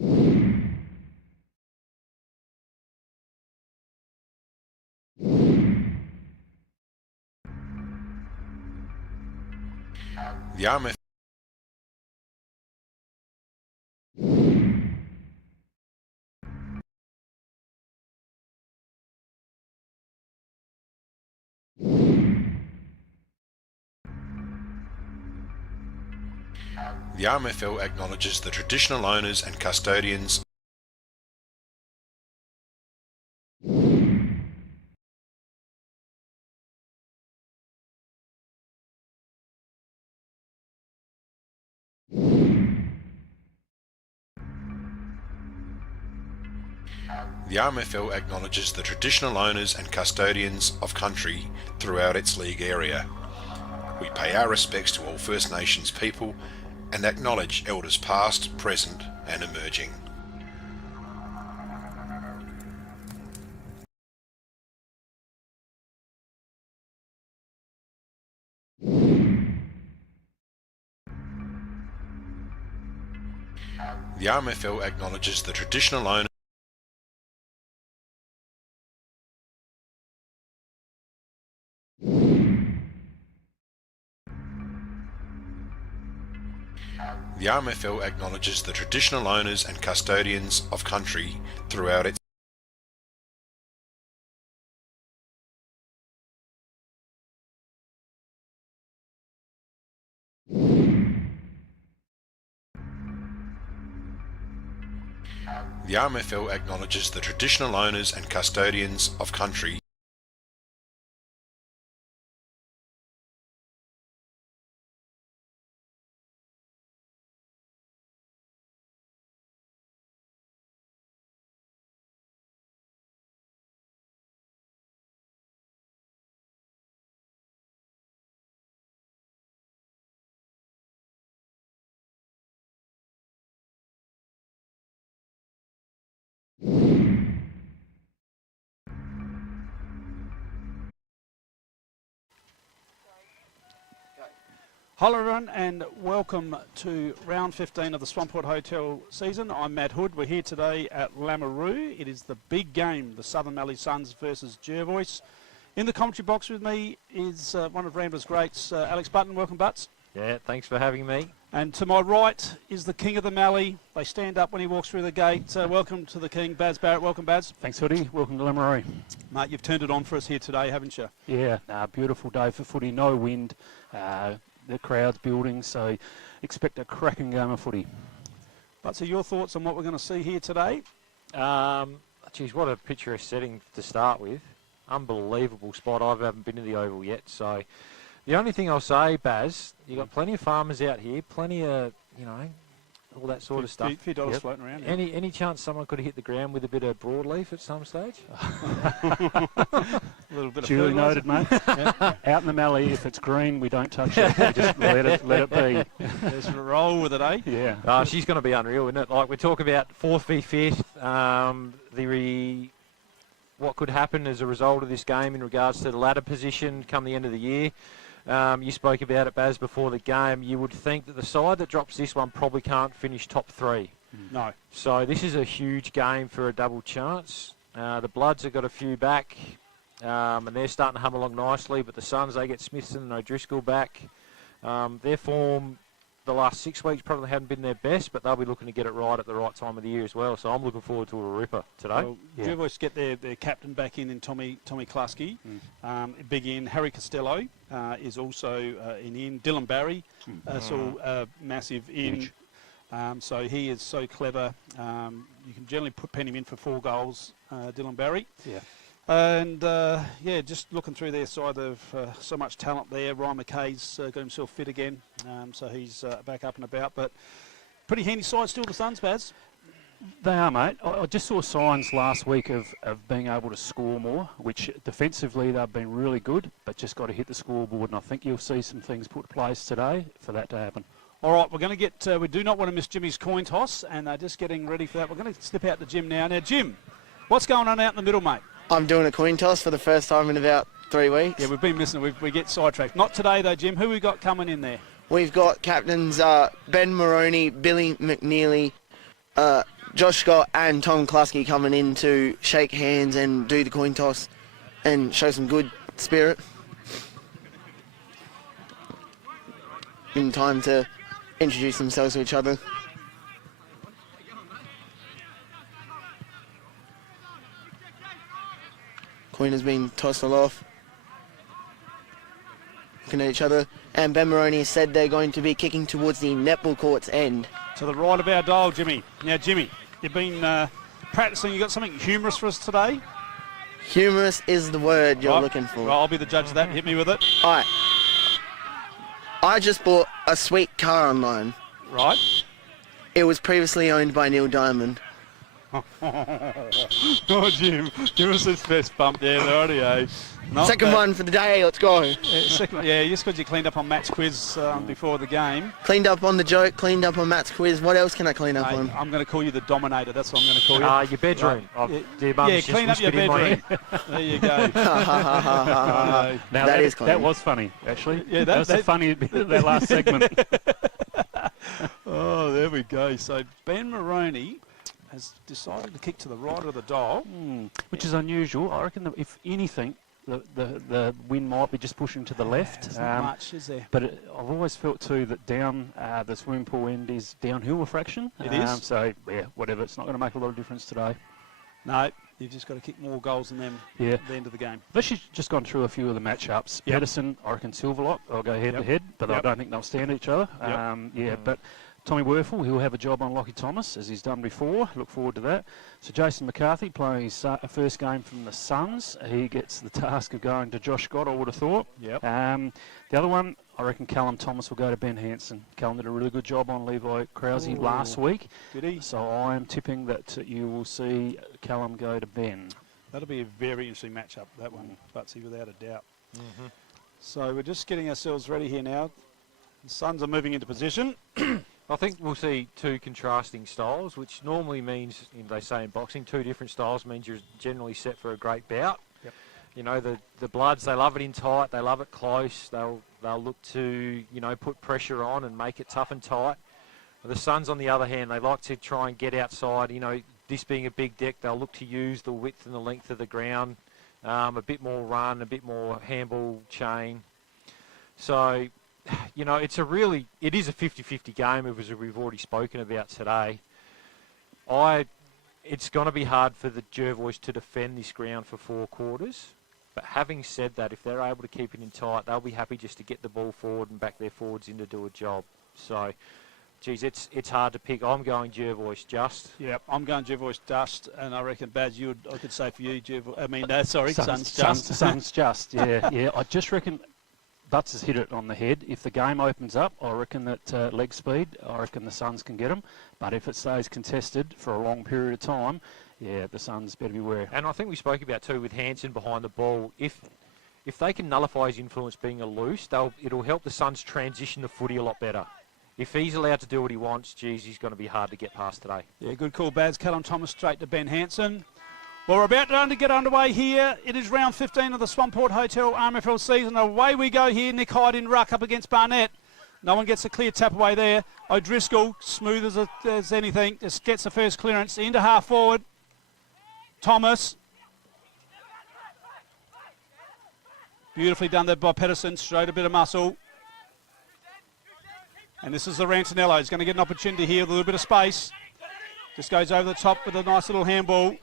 The RMF The RMFL acknowledges the traditional owners and custodians. The RMFL acknowledges the traditional owners and custodians of country throughout its league area. We pay our respects to all First Nations people and acknowledge elders past, present and emerging. The RMFL acknowledges the traditional owners. The RMFL acknowledges the traditional owners and custodians of country throughout its The RMFL acknowledges the traditional owners and custodians of country. Hello everyone and welcome to round 15 of the Swamport Hotel season. I'm Matt Hood. We're here today at Lameroo. It is the big game, the Southern Mallee Suns versus Jervois. In the commentary box with me is one of Rambler's greats, Alex Button. Welcome, Butts. Yeah, thanks for having me. And to my right is the king of the Mallee. They stand up when he walks through the gate. Welcome to the king, Baz Barrett. Welcome, Baz. Thanks, Hoodie. Welcome to Lameroo. Mate, you've turned it on for us here today, haven't you? Yeah, beautiful day for footy. No wind. The crowd's building, so expect a cracking game of footy. But so your thoughts on what we're going to see here today? Geez, what a picturesque setting to start with. Unbelievable spot. I haven't been to the Oval yet, so the only thing I'll say, Baz, you've got plenty of farmers out here, plenty of, all that sort of stuff. Few dollars floating around. Any chance someone could have hit the ground with a bit of broadleaf at some stage? A little bit Duly of noted, mate. Yeah. Out in the Mallee, if it's green, we don't touch it. We just let it be. Just roll with it, eh? Yeah. She's going to be unreal, isn't it? Like, we talk about 4th v 5th, what could happen as a result of this game in regards to the ladder position come the end of the year. You spoke about it, Baz, before the game. You would think that the side that drops this one probably can't finish top 3. No. So this is a huge game for a double chance. The Bloods have got a few back, and they're starting to hum along nicely, but the Suns, they get Smithson and O'Driscoll back. Their form the last 6 weeks probably haven't been their best, but they'll be looking to get it right at the right time of the year as well. So I'm looking forward to a ripper today. Well, Jervois get their captain back in Tommy Klasky. Big in. Harry Costello is also in. Dylan Barry, so massive in. So he is so clever. You can generally pen him in for 4 goals, Dylan Barry. Yeah. And just looking through their side of so much talent there. Ryan McKay's got himself fit again, so he's back up and about. But pretty handy side still, the Suns, Baz. They are, mate. I just saw signs last week of being able to score more, which defensively they've been really good, but just got to hit the scoreboard. And I think you'll see some things put in place today for that to happen. All right, we're going to get, we do not want to miss Jimmy's coin toss, and they're just getting ready for that. We're going to step out the gym now. Now, Jim, what's going on out in the middle, mate? I'm doing a coin toss for the first time in about 3 weeks. Yeah, we've been missing it. We get sidetracked. Not today, though, Jim. Who we got coming in there? We've got captains Ben Maroney, Billy McNeely, Josh Scott and Tom Klasky coming in to shake hands and do the coin toss and show some good spirit. In time to introduce themselves to each other. Coin has been tossed off. Looking at each other. And Ben Maroney said they're going to be kicking towards the netball court's end. To the right of our dial, Jimmy. Now, Jimmy, you've been practicing. You got something humorous for us today? Humorous is the word you're looking for. Right, I'll be the judge of that. Hit me with it. All right. I just bought a sweet car online. Right. It was previously owned by Neil Diamond. Oh, Jim, give us this fist bump there, rightio. Second one for the day, let's go. Second, yeah, just because you cleaned up on Matt's quiz before the game. Cleaned up on the joke, cleaned up on Matt's quiz. What else can I clean up Mate, on? I'm going to call you the Dominator. That's what I'm going to call you. Your bedroom. Right. Yeah, Clean up your bedroom. There you go. Now That is clean. That was funny, actually. Yeah, that was the funny bit of that last segment. Oh, there we go. So Ben Maroney has decided to kick to the right of the dial. Which is unusual. I reckon that if anything, the wind might be just pushing to the left. There's not much, is there? But I've always felt too that down the swimming pool end is downhill a fraction. It is. So, yeah, whatever. It's not going to make a lot of difference today. No, you've just got to kick more goals than them at the end of the game. I've actually just gone through a few of the matchups. Yep. Edison, I reckon Silverlock, I'll go head to head, but I don't think they'll stand each other. But Tommy Werfel, he'll have a job on Lockie Thomas, as he's done before. Look forward to that. So Jason McCarthy playing his first game from the Suns. He gets the task of going to Josh Scott, I would have thought. Yep. The other one, I reckon Callum Thomas will go to Ben Hansen. Callum did a really good job on Levi Krause last week. Goodie. So I am tipping that you will see Callum go to Ben. That'll be a very interesting matchup, that one, Butsy, without a doubt. So we're just getting ourselves ready here now. The Suns are moving into position. I think we'll see two contrasting styles, which normally means, they say in boxing, two different styles means you're generally set for a great bout. Yep. You know, the Bloods, they love it in tight, they love it close, they'll look to, put pressure on and make it tough and tight. The Suns, on the other hand, they like to try and get outside. This being a big deck, they'll look to use the width and the length of the ground, a bit more run, a bit more handball chain. So, it is a 50-50 game, as we've already spoken about today. It's going to be hard for the Jervois to defend this ground for 4 quarters. But having said that, if they're able to keep it in tight, they'll be happy just to get the ball forward and back their forwards in to do a job. So, geez, it's hard to pick. I'm going Jervois just. Yeah, I'm going Jervois just, and I reckon, Baz, I could say for you, Suns just. Suns just, yeah. I just reckon Butts has hit it on the head. If the game opens up, I reckon that leg speed, I reckon the Suns can get them. But if it stays contested for a long period of time, the Suns better beware. And I think we spoke about too with Hansen behind the ball. If they can nullify his influence being a loose, it'll help the Suns transition the footy a lot better. If he's allowed to do what he wants, geez, he's going to be hard to get past today. Yeah, good call, Baz. Callum Thomas straight to Ben Hansen. Well, we're about to get underway here. It is round 15 of the Swamport Hotel RMFL season. Away we go here. Nick Hyde in ruck up against Barnett. No one gets a clear tap away there. O'Driscoll, smooth as anything, just gets the first clearance into half forward. Thomas. Beautifully done there by Pedersen. Straight a bit of muscle. And this is the Rantinello. He's going to get an opportunity here with a little bit of space. Just goes over the top with a nice little handball.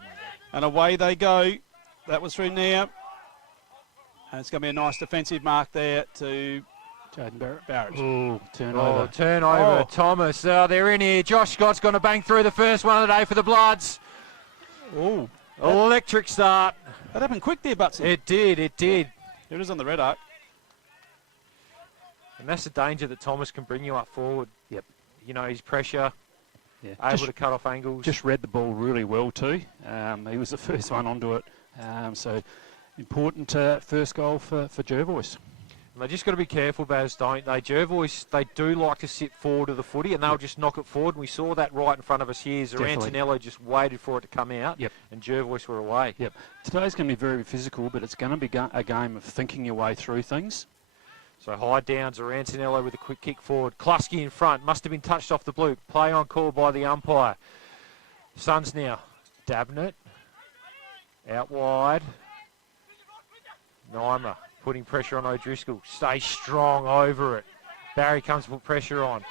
And away they go. That was through now. And it's going to be a nice defensive mark there to Jaden Barrett. Ooh, turnover. Turnover. Thomas. They're in here. Josh Scott's going to bang through the first one of the day for the Bloods. Oh, electric start. That happened quick there, Butsy. It did. Here it is on the red arc. And that's the danger that Thomas can bring you up forward. Yep. His pressure. Yeah. Able to cut off angles. Just read the ball really well too. He was the first one onto it. So important first goal for Jervois. And they just got to be careful, Baz, don't they? Jervois, they do like to sit forward of the footy and they'll just knock it forward. And we saw that right in front of us here. Zarantinello just waited for it to come out. Yep. And Jervois were away. Yep. Today's going to be very physical, but it's going to be a game of thinking your way through things. So high down, Zarantinello with a quick kick forward. Klasky in front, must have been touched off the blue. Play on call by the umpire. Suns now. Dabnett. Out wide. Nyma putting pressure on O'Driscoll. Stay strong over it. Barry comes to put pressure on.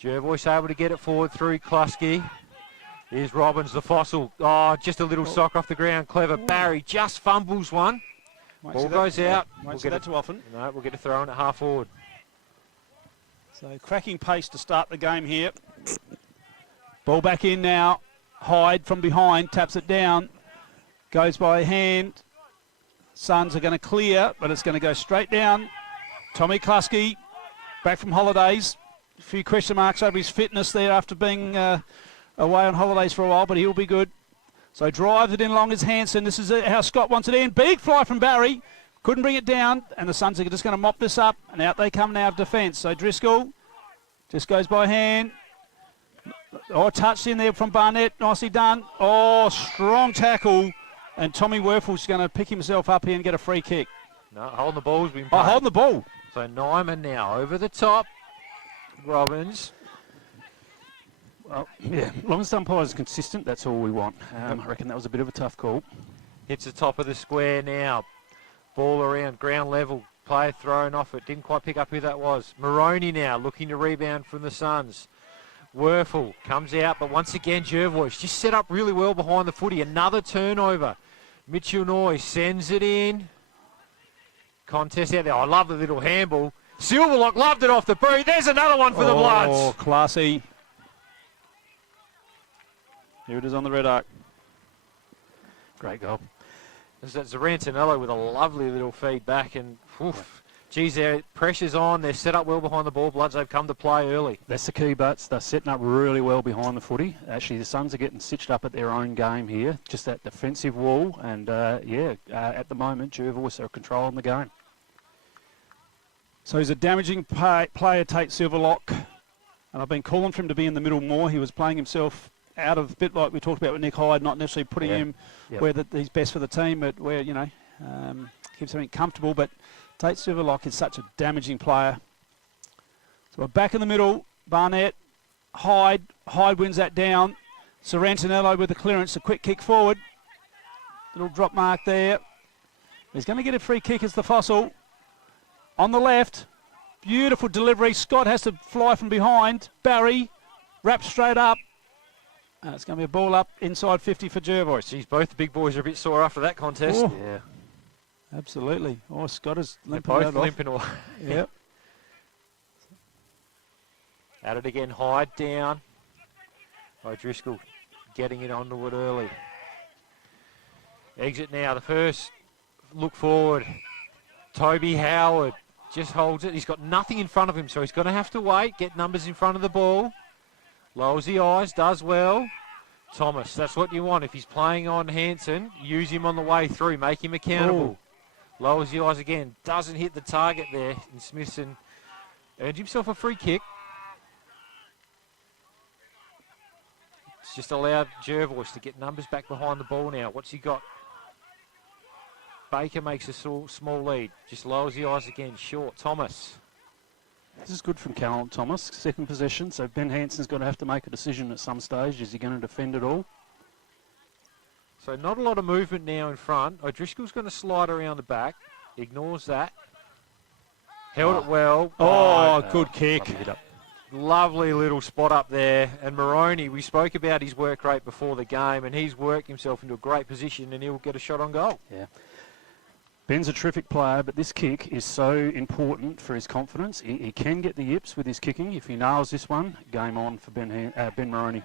Jervois able to get it forward through Klusky. Here's Robbins, the fossil. Oh, just a little sock off the ground. Clever. Barry just fumbles one. Ball goes out. Won't see that too often. No, we'll get a throw in at half forward. So cracking pace to start the game here. Ball back in now. Hyde from behind, taps it down. Goes by hand. Suns are going to clear, but it's going to go straight down. Tommy Klusky, back from holidays. A few question marks over his fitness there after being away on holidays for a while, but he'll be good. So drives it in long as Hansen. This is how Scott wants it in. Big fly from Barry. Couldn't bring it down, and the Suns are just going to mop this up, and out they come now of defence. So Driscoll just goes by hand. Oh, touched in there from Barnett. Nicely done. Oh, strong tackle. And Tommy Werfel's going to pick himself up here and get a free kick. No, holding the ball's been played. Oh, holding the ball. So Nyman now over the top. Robbins. Well, yeah, as long as the umpire's consistent, that's all we want. I reckon that was a bit of a tough call. Hits the top of the square now. Ball around, ground level. Player thrown off it. Didn't quite pick up who that was. Maroney now looking to rebound from the Suns. Werfel comes out, but once again, Jervois just set up really well behind the footy. Another turnover. Mitchell Noy sends it in. Contest out there. I love the little handball. Silverlock loved it off the breeze. There's another one for the Bloods. Oh, classy. Here it is on the red arc. Great goal. That's Zarantinello with a lovely little feed back, and geez, their pressure's on. They're set up well behind the ball. Bloods, they've come to play early. That's the key, Butts. They're setting up really well behind the footy. Actually, the Suns are getting stitched up at their own game here. Just that defensive wall, and at the moment, Jervois are controlling the game. So he's a damaging player, Tate Silverlock, and I've been calling for him to be in the middle more. He was playing himself out of, a bit like we talked about with Nick Hyde, not necessarily putting him where he's best for the team, but where, keeps everything comfortable. But Tate Silverlock is such a damaging player. So we're back in the middle. Barnett, Hyde wins that down. Sorrentinello with the clearance, a quick kick forward. Little drop mark there. He's going to get a free kick as the fossil. On the left, beautiful delivery. Scott has to fly from behind. Barry wraps straight up. It's going to be a ball up inside 50 for Jervois. Geez, both the big boys are a bit sore after that contest. Oh, yeah, absolutely. Oh, Scott is limping both limping away. Yep. At it again, Hyde down. O'Driscoll getting it onto it early. Exit now, the first look forward. Toby Howard just holds it. He's got nothing in front of him, so he's going to have to wait, get numbers in front of the ball. Lowers the eyes, does well. Thomas, that's what you want. If he's playing on Hansen, use him on the way through, make him accountable. Ooh. Lowers the eyes again, doesn't hit the target there. And Smithson earned himself a free kick. It's just allowed Jervois to get numbers back behind the ball now. What's he got? Baker makes a small lead. Just lowers the eyes again, short. Thomas. This is good from Callum Thomas, second possession, so Ben Hanson's going to have to make a decision at some stage. Is he going to defend it all? So not a lot of movement now in front. O'Driscoll's going to slide around the back. Ignores that. Held it well. Good kick. Lovely little spot up there. And Maroney, we spoke about his work rate before the game, and he's worked himself into a great position, and he'll get a shot on goal. Yeah. Ben's a terrific player, but this kick is so important for his confidence. He can get the yips with his kicking. If he nails this one, game on for Ben Maroney.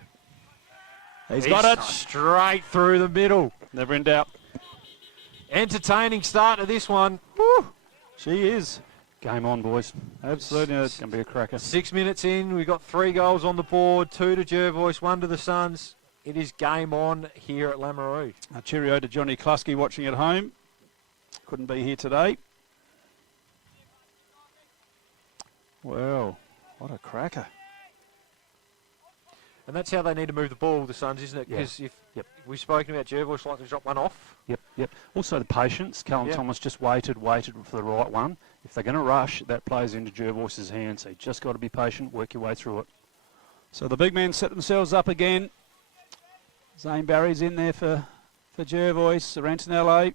He's got it straight through the middle. Never in doubt. Entertaining start to this one. Woo! She is. Game on, boys. Absolutely. It's going to be a cracker. 6 minutes in, we've got 3 goals on the board, 2 to Jervois, 1 to the Suns. It is game on here at Lamoureux. Cheerio to Johnny Klusky watching at home. Couldn't be here today. Well, what a cracker. And that's how they need to move the ball, the Suns, isn't it? Because if we've spoken about Jervois like to drop one off. Yep. Also the patience. Callum Thomas just waited for the right one. If they're going to rush, that plays into Jervois' hands. So you just got to be patient, work your way through it. So the big men set themselves up again. Zane Barry's in there for Jervois. Sorrentinello.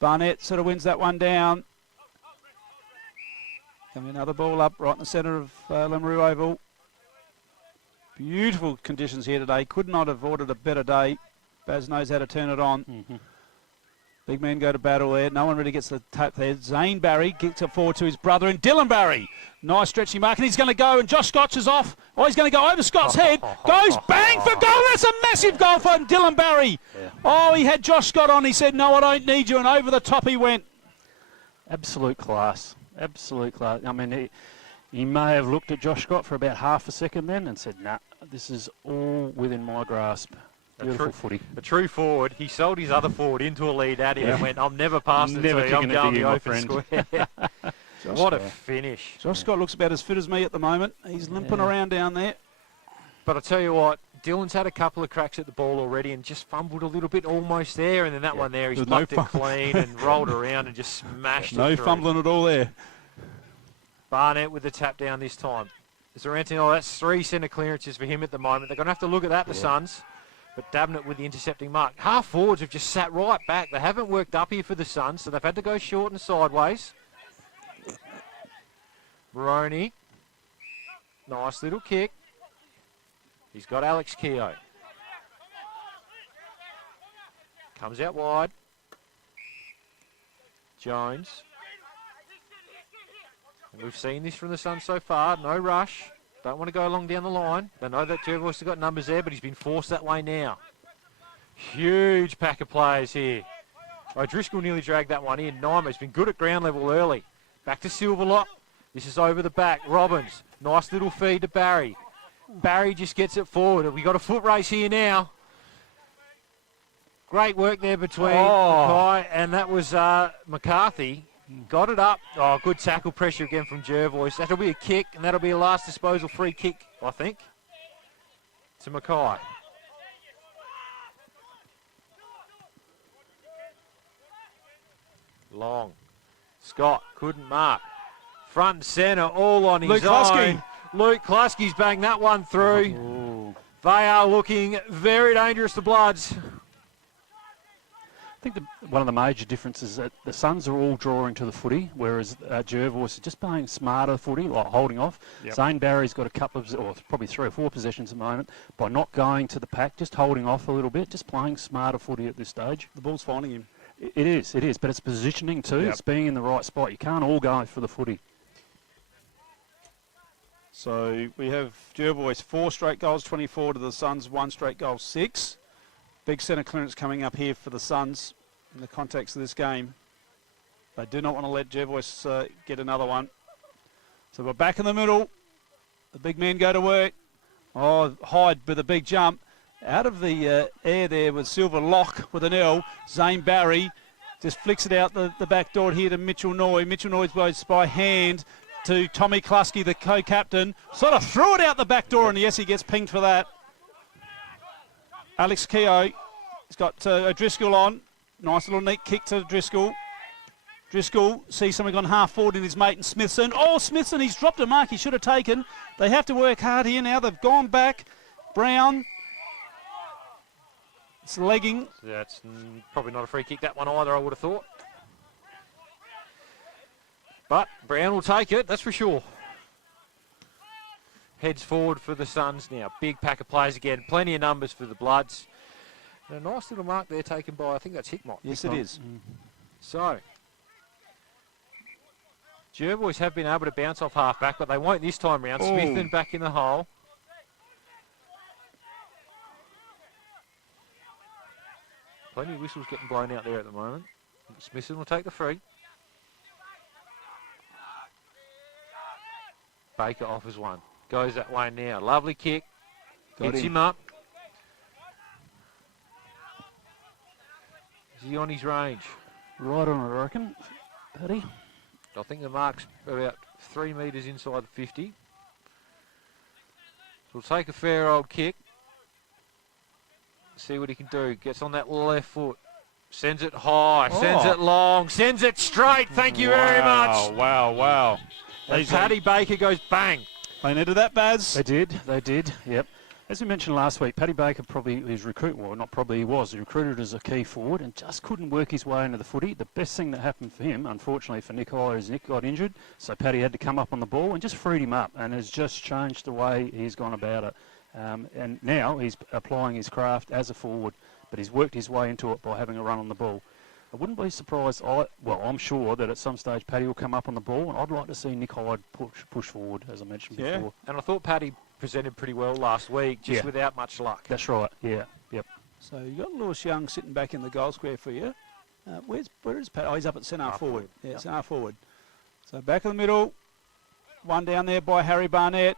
Barnett sort of wins that one down. And another ball up right in the centre of Lamoureux Oval. Beautiful conditions here today. Could not have ordered a better day. Baz knows how to turn it on. Mm-hmm. Big men go to battle there. No one really gets the tap there. Zane Barry gets it forward to his brother and Dylan Barry. Nice stretching mark, and he's going to go, and Josh Scotch is off. Oh, he's going to go over Scott's head. Goes bang for goal. That's a massive goal for Dylan Barry. Yeah. Oh, he had Josh Scott on. He said, no, I don't need you, and over the top he went. Absolute class. Absolute class. I mean, he may have looked at Josh Scott for about half a second then and said, nah, this is all within my grasp. Beautiful footy. A true forward. He sold his other forward into a lead at him and went, I'm never passing Never it to you. I'm kicking it going to you, the my open friend. square. What a finish. Josh Scott looks about as fit as me at the moment. He's limping around down there. But I tell you what, Dylan's had a couple of cracks at the ball already and just fumbled a little bit, almost there. And then that one there, he's plucked it clean and rolled around and just smashed it No through. fumbling at all there. Barnett with the tap down this time. Sorrentino, that's 3 centre clearances for him at the moment. They're going to have to look at that, the Suns. But Dabnett with the intercepting mark. Half forwards have just sat right back. They haven't worked up here for the Suns, so they've had to go short and sideways. Maroney. Nice little kick. He's got Alex Keogh. Comes out wide. Jones. And we've seen this from the Suns so far. No rush. Don't want to go along down the line. They know that Jervois has got numbers there, but he's been forced that way now. Huge pack of players here. O'Driscoll nearly dragged that one in. Nymo's been good at ground level early. Back to Silverlot. This is over the back. Robbins. Nice little feed to Barry. Barry just gets it forward. We got a foot race here now. Great work there between Mackay, and that was McCarthy. Got it up. Oh, good tackle pressure again from Jervois. That'll be a kick, and that'll be a last disposal free kick, I think, to Mackay. Long. Scott couldn't mark. Front and centre, all on his Luke own. Husky. Luke Klusky's banged that one through. Ooh. They are looking very dangerous, the Bloods. I think one of the major differences is that the Suns are all drawing to the footy, whereas Jervois is just playing smarter footy, like holding off. Yep. Zane Barry's got a couple of, or probably 3 or 4 possessions at the moment, by not going to the pack, just holding off a little bit, just playing smarter footy at this stage. The ball's finding him. It is, but it's positioning too. Yep. It's being in the right spot. You can't all go for the footy. So we have Jervois 4 straight goals, 24 to the Suns, 1 straight goal, 6. Big centre clearance coming up here for the Suns in the context of this game. They do not want to let Jervois get another one. So we're back in the middle. The big men go to work. Oh, Hyde with a big jump. Out of the air there with Silver Lock with an L. Zane Barry just flicks it out the back door here to Mitchell Noy. Mitchell Noy goes by hand to Tommy Klusky, the co-captain. Sort of threw it out the back door, and yes, he gets pinged for that. Alex Keogh, he's got O'Driscoll on. Nice little neat kick to Driscoll. Driscoll sees something on half forward in his mate and Smithson. Oh, Smithson, he's dropped a mark he should have taken. They have to work hard here now. They've gone back. Brown. It's legging. That's probably not a free kick, that one either, I would have thought. But Brown will take it, that's for sure. Heads forward for the Suns now. Big pack of players again. Plenty of numbers for the Bloods. And a nice little mark there taken by, I think that's Hickmott. Yes, it is. So, Jervois have been able to bounce off half-back, but they won't this time round. Smithson back in the hole. Plenty of whistles getting blown out there at the moment. Smithson will take the free. Baker offers one. Goes that way now. Lovely kick. Gets him up. Is he on his range? Right on, I reckon, Paddy. I think the mark's about 3 metres inside the 50. He'll take a fair old kick. See what he can do. Gets on that left foot. Sends it high. Sends it long. Sends it straight. Thank you very much. Wow. And Paddy Baker goes bang. They needed that, Baz. They did, yep. As we mentioned last week, Paddy Baker probably is he was recruited as a key forward and just couldn't work his way into the footy. The best thing that happened for him, unfortunately for Nick Hyde, is Nick got injured, so Paddy had to come up on the ball and just freed him up, and has just changed the way he's gone about it. And now he's applying his craft as a forward, but he's worked his way into it by having a run on the ball. I wouldn't be surprised. I'm sure that at some stage Paddy will come up on the ball, and I'd like to see Nick Hyde push forward, as I mentioned before. And I thought Paddy presented pretty well last week, just without much luck. That's right. Yeah. Yep. So you've got Lewis Young sitting back in the goal square for you. Where is Paddy? Oh, he's up at centre forward. Yeah, centre forward. So back in the middle. One down there by Harry Barnett.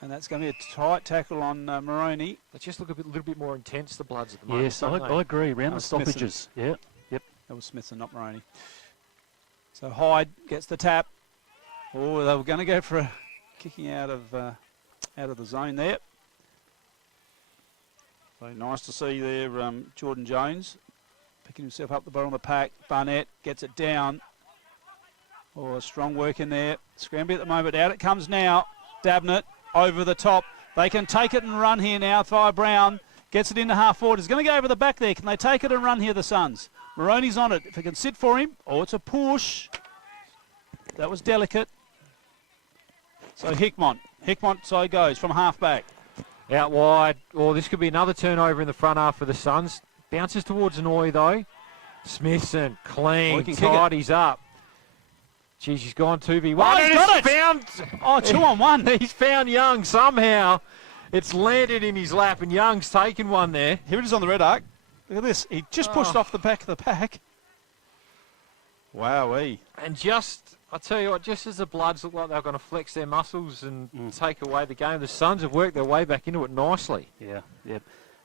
And that's going to be a tight tackle on Moroney. They just look a little bit more intense, the Bloods at the moment. Yes, I agree. Around the stoppages. Yeah. Yep. That was Smithson, not Moroney. So Hyde gets the tap. Oh, they were going to go for a kicking out of the zone there. So nice to see there Jordan Jones picking himself up the bottom of the pack. Barnett gets it down. Oh, strong work in there. Scramble at the moment. Out it comes now. Dabnett over the top. They can take it and run here now. Thy Brown gets it into half forward. He's going to go over the back there. Can they take it and run here, the Suns? Moroney's on it. If it can sit for him. Oh, it's a push. That was delicate. So Hickmont so goes from half back. Out wide. Oh, this could be another turnover in the front half for the Suns. Bounces towards Noy though. Smithson, clean, tidies up. Geez, he's gone 2v1. Oh, he's got it! Found, 2-on-1. He's found Young somehow. It's landed in his lap and Young's taken one there. Here it is on the red arc. Look at this. He just pushed off the back of the pack. Wowee. And I tell you what, just as the Bloods look like they're going to flex their muscles and take away the game, the Suns have worked their way back into it nicely. Yeah.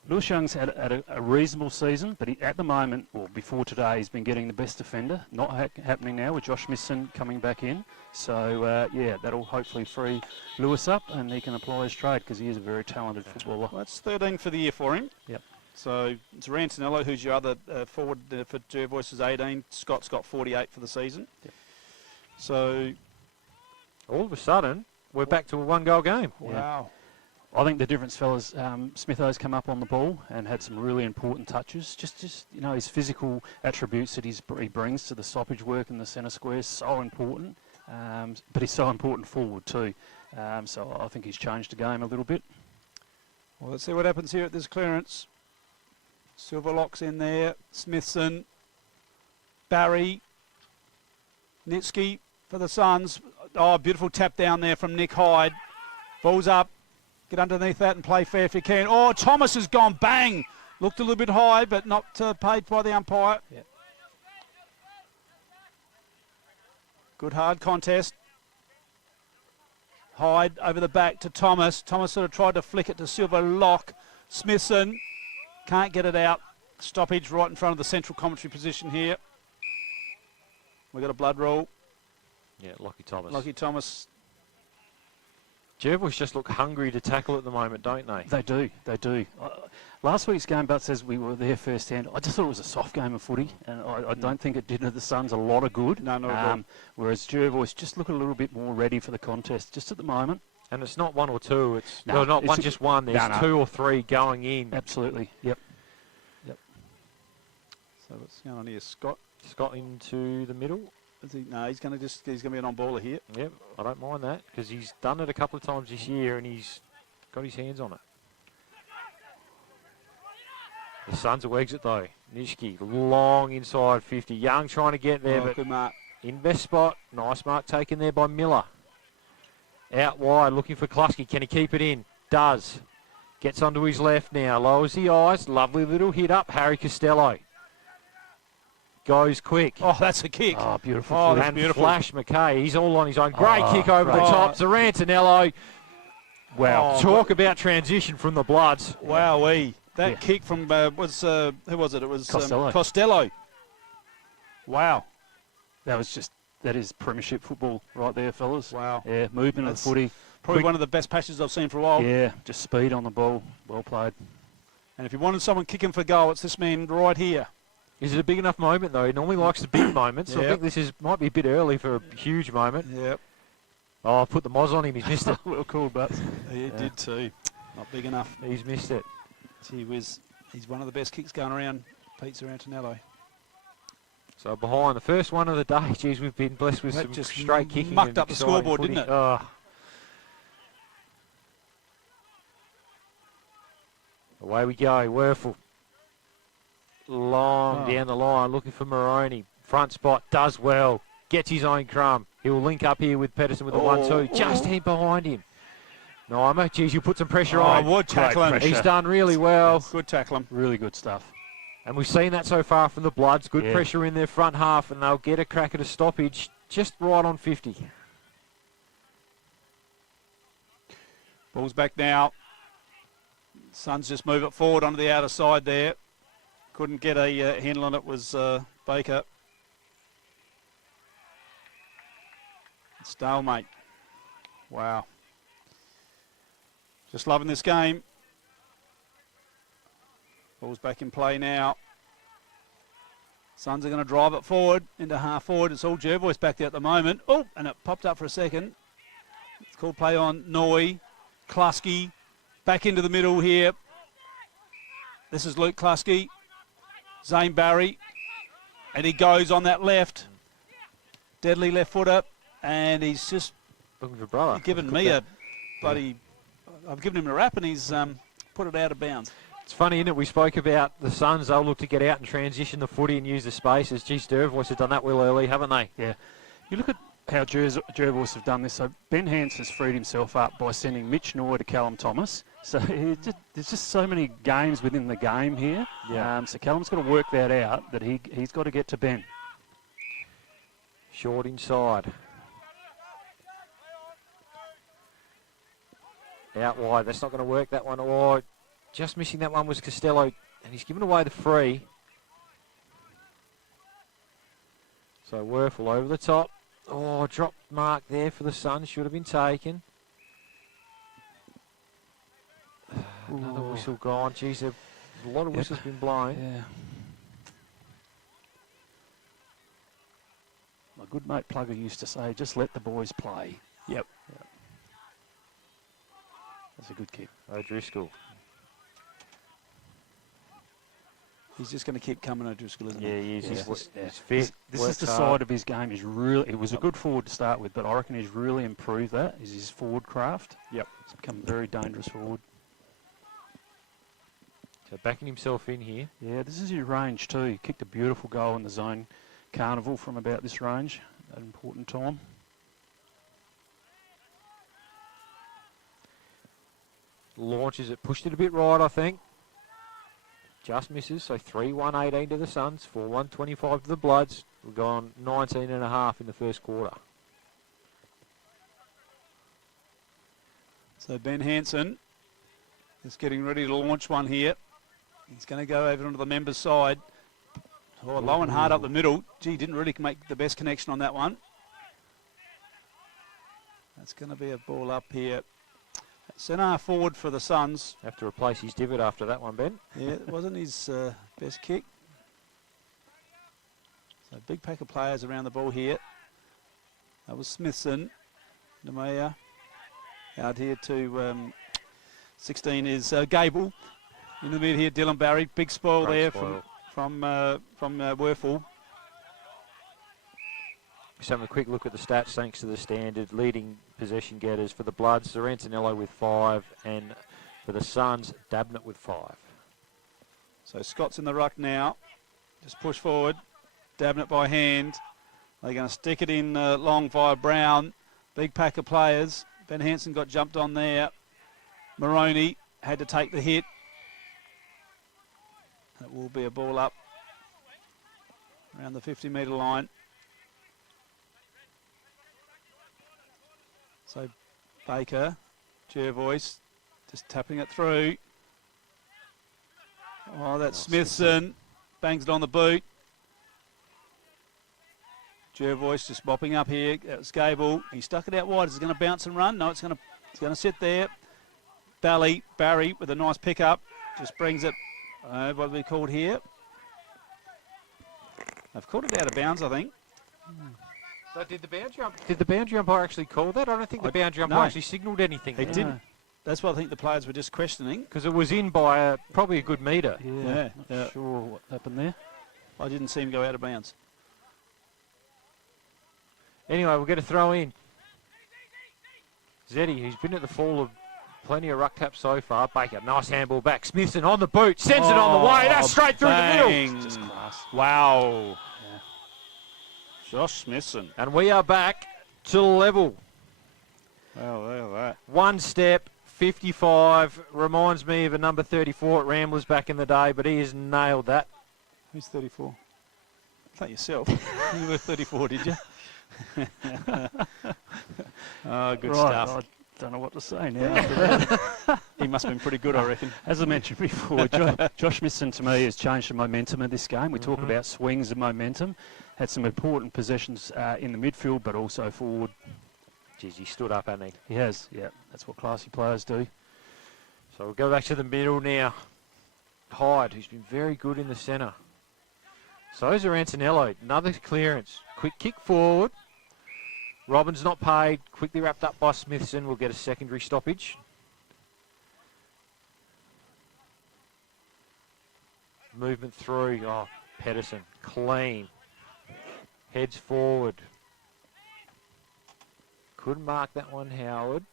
Lewis Young's had a reasonable season, but at the moment, or before today, he's been getting the best defender. Not happening now with Josh Smithson coming back in. So, that'll hopefully free Lewis up and he can apply his trade because he is a very talented footballer. Well, that's 13 for the year for him. Yep. So it's Rantanello, who's your other forward for Jervois, is 18. Scott's got 48 for the season. Yep. So all of a sudden, we're back to a one-goal game. Wow. I think the difference, fellas, Smitho's come up on the ball and had some really important touches. Just his physical attributes that he brings to the stoppage work in the centre square is so important. But he's so important forward too. So I think he's changed the game a little bit. Well, let's see what happens here at this clearance. Silverlock's in there. Smithson. Barry. Nitsky for the Suns. Oh, beautiful tap down there from Nick Hyde. Ball's up. Get underneath that and play fair if you can. Oh, Thomas has gone bang. Looked a little bit high, but not paid by the umpire. Yep. Good hard contest. Hyde over the back to Thomas. Thomas sort of tried to flick it to Silverlock. Smithson can't get it out. Stoppage right in front of the central commentary position here. We've got a blood rule. Yeah, Lockie Thomas. Jervois just look hungry to tackle at the moment, don't they? They do. Last week's game, Butts says we were there first hand. I just thought it was a soft game of footy, and I don't think it did the Suns a lot of good. No, not at all. Whereas Jervois just look a little bit more ready for the contest just at the moment. And it's not one or two. It's not just one. There's two or three going in. Absolutely. Yep. So what's going on here, Scott? Scott into the middle. He's going to be an on-baller here. Yep, I don't mind that because he's done it a couple of times this year and he's got his hands on it. The Suns will exit though. Nishki, long inside 50. Young trying to get there, but good mark. Invest spot. Nice mark taken there by Miller. Out wide, looking for Kluski. Can he keep it in? Does. Gets onto his left now. Lowers the eyes. Lovely little hit up. Harry Costello. Goes quick. Oh, that's a kick. Oh, beautiful. Oh, and beautiful. Flash McKay. He's all on his own. Great kick over the top. Zarantanello. Wow. Talk about transition from the Bloods. Wowee. That kick from, who was it? It was Costello. Wow. That is premiership football right there, fellas. Wow. Yeah, movement of the footy. Probably one of the best passes I've seen for a while. Yeah, just speed on the ball. Well played. And if you wanted someone kicking for goal, it's this man right here. Is it a big enough moment, though? He normally likes the big moments, so I think this might be a bit early for a huge moment. Yep. Oh, I've put the Moz on him. He's missed it. Well cool, but He did too. Not big enough. He's missed it. He's one of the best kicks going around, Pizza Antonello. So behind the first one of the day, geez, we've been blessed with That some just straight kicking. mucked and up the exciting scoreboard, footy. didn't it? Oh. Away we go, Werfel. Long down the line, looking for Maroney. Front spot, does well. Gets his own crumb. He'll link up here with Pedersen with the 1-2. Just in behind him. No, geez, you put some pressure on. Would tackle him. He's done really well. Good tackle him. Really good stuff. And we've seen that so far from the Bloods. Good Yeah. pressure in their front half, and they'll get a crack at a stoppage just right on 50. Ball's back now. Suns just move it forward onto the outer side there. Couldn't get a handle on it, was Baker. Stalemate. Wow. Just loving this game. Ball's back in play now. Suns are going to drive it forward into half forward. It's all Jervois back there at the moment. Oh, and it popped up for a second. It's called play on Noy. Klusky back into the middle here. This is Luke Klusky. Zane Barry. And he goes on that left. Deadly left footer. And he's just Looking for brother. given me a bloody... I've given him a rap and he's put it out of bounds. It's funny, isn't it? We spoke about the Suns. They'll look to get out and transition the footy and use the spaces. Geez, Jervois have done that well early, haven't they? Yeah. You look at how Jervois have done this. So Ben Hanson's freed himself up by sending Mitch Noy to Callum Thomas. So there's just so many games within the game here. Yeah. So Callum's got to work that out, that he's got to get to Ben. Short inside. Out wide. That's not going to work, that one. Oh, just missing that one was Costello. And he's given away the free. So Werfel over the top. Oh, drop mark there for the Suns. Should have been taken. Another whistle gone. Geez, a lot of whistles been blown. Yeah. My good mate Plugger used to say, just let the boys play. Yep. That's a good kick. O'Driscoll. He's just going to keep coming, O'Driscoll, isn't Yeah, he? he is. Yeah. He's fit. This is the side of his game. He's really. It was a good forward to start with, but I reckon he's really improved that. Is his forward craft. Yep. He's become very dangerous forward. So backing himself in here. Yeah, this is your range too. He kicked a beautiful goal in the zone carnival from about this range at an important time. Launches it, pushed it a bit right, I think. Just misses, so 3-1-18 to the Suns, 4-1-25 to the Bloods. We've gone 19.5 in the first quarter. So Ben Hanson is getting ready to launch one here. He's going to go over onto the members' side. Oh, low and hard up the middle. Gee, didn't really make the best connection on that one. That's going to be a ball up here. Centre forward for the Suns. Have to replace his divot after that one, Ben. Yeah, it wasn't his best kick. So big pack of players around the ball here. That was Smithson. Nemea. Out here to 16 is Gable. In the mid here, Dylan Barry. Big spoil Great there spoil. from Werfel. Just having a quick look at the stats thanks to the standard leading possession getters for the Bloods. Sorrentinello with 5 and for the Suns, Dabnett with 5. So Scott's in the ruck now. Just push forward. Dabnett by hand. They're going to stick it in long via Brown. Big pack of players. Ben Hanson got jumped on there. Maroney had to take the hit. It will be a ball up around the 50-metre line. So Baker, Jervois, just tapping it through. Oh, that's Smithson. Bangs it on the boot. Jervois just mopping up here. That was Gable. He stuck it out wide. Is it going to bounce and run? No, it's going to sit there. Barry with a nice pickup. Just brings it. What have we called here? They've called it out of bounds, I think. So did the boundary umpire actually call that? I don't think the boundary umpire no. actually signalled anything. He there. didn't. That's what I think the players were just questioning. Because it was in by probably a good metre. Yeah, Not sure what happened there. I didn't see him go out of bounds. Anyway, we'll get a throw in. Zeddy, who's been at the fall of plenty of ruck taps so far. Baker, nice handball back. Smithson on the boot, sends it on the way. That's straight through the middle. Just class. Wow. Yeah. Josh Smithson. And we are back to level. Well, there that. One step, 55. Reminds me of a number 34 at Ramblers back in the day, but he has nailed that. Who's 34? Not yourself. You were 34, did you? Oh, good stuff. I don't know what to say now after that. He must have been pretty good, I reckon. As I mentioned before, Josh Smithson to me has changed the momentum of this game. We talk about swings and momentum. Had some important possessions in the midfield, but also forward. Jeez, he stood up, hasn't he? He has, yeah. That's what classy players do. So we'll go back to the middle now. Hyde, who's been very good in the centre. So is Antonello. Another clearance. Quick kick forward. Robbins not paid. Quickly wrapped up by Smithson. We'll get a secondary stoppage. Movement through. Oh, Pedersen. Clean. Heads forward. Couldn't mark that one, Howard.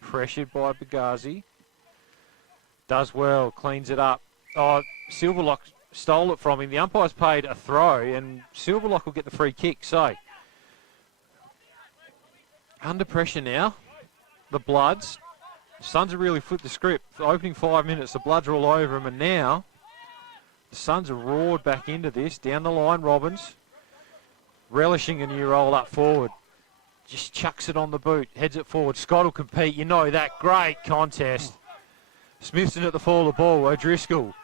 Pressured by Bagazi. Does well. Cleans it up. Oh, Silverlock stole it from him. The umpire's paid a throw, and Silverlock will get the free kick. So, under pressure now. The Bloods. Suns have really flipped the script. For opening 5 minutes, the Bloods are all over them, and now the Suns have roared back into this. Down the line, Robbins. Relishing a new roll up forward. Just chucks it on the boot. Heads it forward. Scott will compete. You know that. Great contest. Smithson at the fall of the ball. O'Driscoll.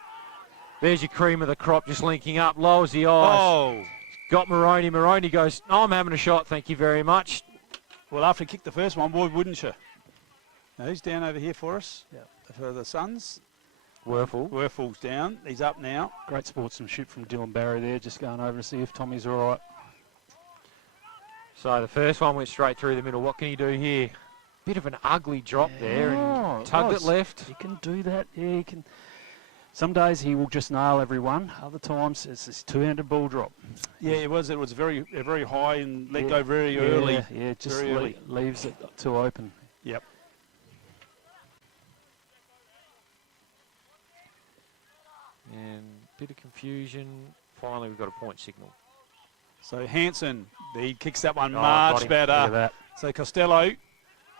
There's your cream of the crop just linking up. Lowers the eyes. Oh. Got Moroney. Moroney goes, oh, I'm having a shot. Thank you very much. Well, after he kicked the first one, boy, wouldn't you? Now, who's down over here for us? Yeah. For the Suns. Werfel's down. He's up now. Great sportsmanship from Dylan Barry there, just going over to see if Tommy's all right. So the first one went straight through the middle. What can he do here? Bit of an ugly drop there and tugged it left. He can do that. Yeah, he can. Some days he will just nail everyone. Other times it's this two-handed ball drop. Yeah, it was. It was very high and let go very early. Yeah, just very early. Leaves it too open. Yep. And bit of confusion. Finally, we've got a point signal. So Hansen, he kicks that one Oh, much got him. better. Look at that. So Costello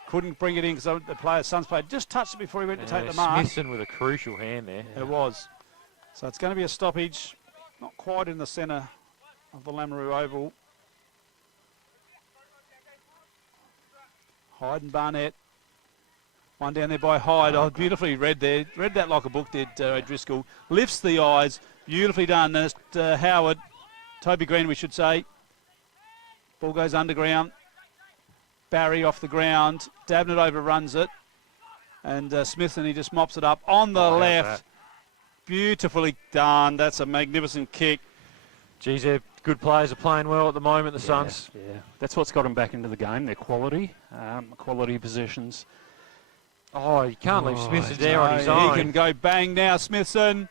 couldn't bring it in because the player, Suns player, just touched it before he went to take the mark. Smithson with a crucial hand there. It was. So it's going to be a stoppage, not quite in the centre of the Lamoureux Oval. Hyde and Barnett. One down there by Hyde. Oh, beautifully read there. Read that like a book did O'Driscoll. Lifts the eyes. Beautifully done. And it's Howard. Toby Green, we should say. Ball goes underground. Barry off the ground. Dabnett overruns it. And Smith, and he just mops it up on the left. Beautifully done. That's a magnificent kick. Geez, they're good players are playing well at the moment, the Suns. Yeah, that's what's got them back into the game. Their quality, quality possessions. Oh, you can't leave Smithson there on his own. He can go bang now, Smithson.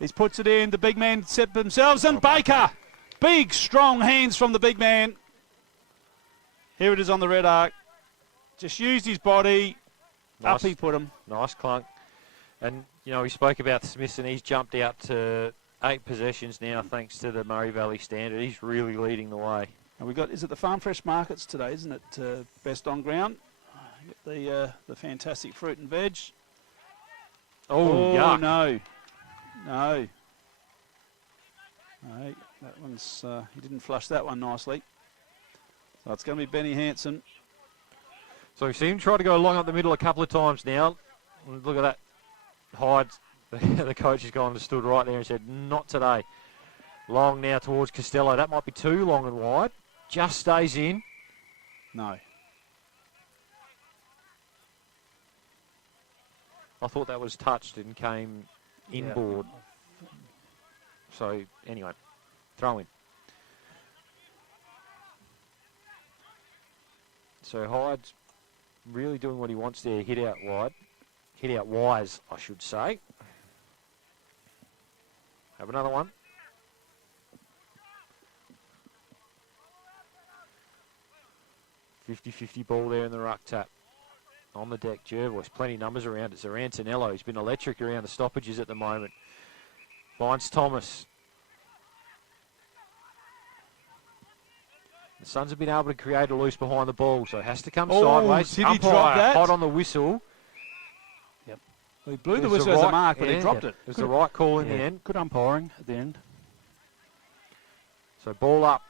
He puts it in. The big man set themselves. And Baker. Big, strong hands from the big man. Here it is on the red arc. Just used his body. Nice. Up he put him. Nice clunk. And, you know, we spoke about Smithson. He's jumped out to 8 possessions now thanks to the Murray Valley Standard. He's really leading the way. And we got, is it the Farm Fresh Markets today, isn't it? Best on ground. The fantastic fruit and veg. Oh, yuck. No. No. No, that one's, he didn't flush that one nicely. So it's going to be Benny Hansen. So we've seen him try to go along up the middle a couple of times now. And look at that. Hyde, the coach has gone and stood right there and said, not today. Long now towards Costello. That might be too long and wide. Just stays in. No. I thought that was touched and came inboard. So, anyway, throw in. So Hyde's really doing what he wants there, hit out wide. hit out wise, I should say. Have another one. .50 ball there in the ruck tap. On the deck, Jervois, plenty of numbers around it. So Antonello, he's been electric around the stoppages at the moment. Finds Thomas. The Suns have been able to create a loose behind the ball, so it has to come sideways. Did he drop that? Hot on the whistle. Yep. He blew the whistle as a mark, but he dropped it. It was the right call in the end. Good umpiring at the end. So ball up.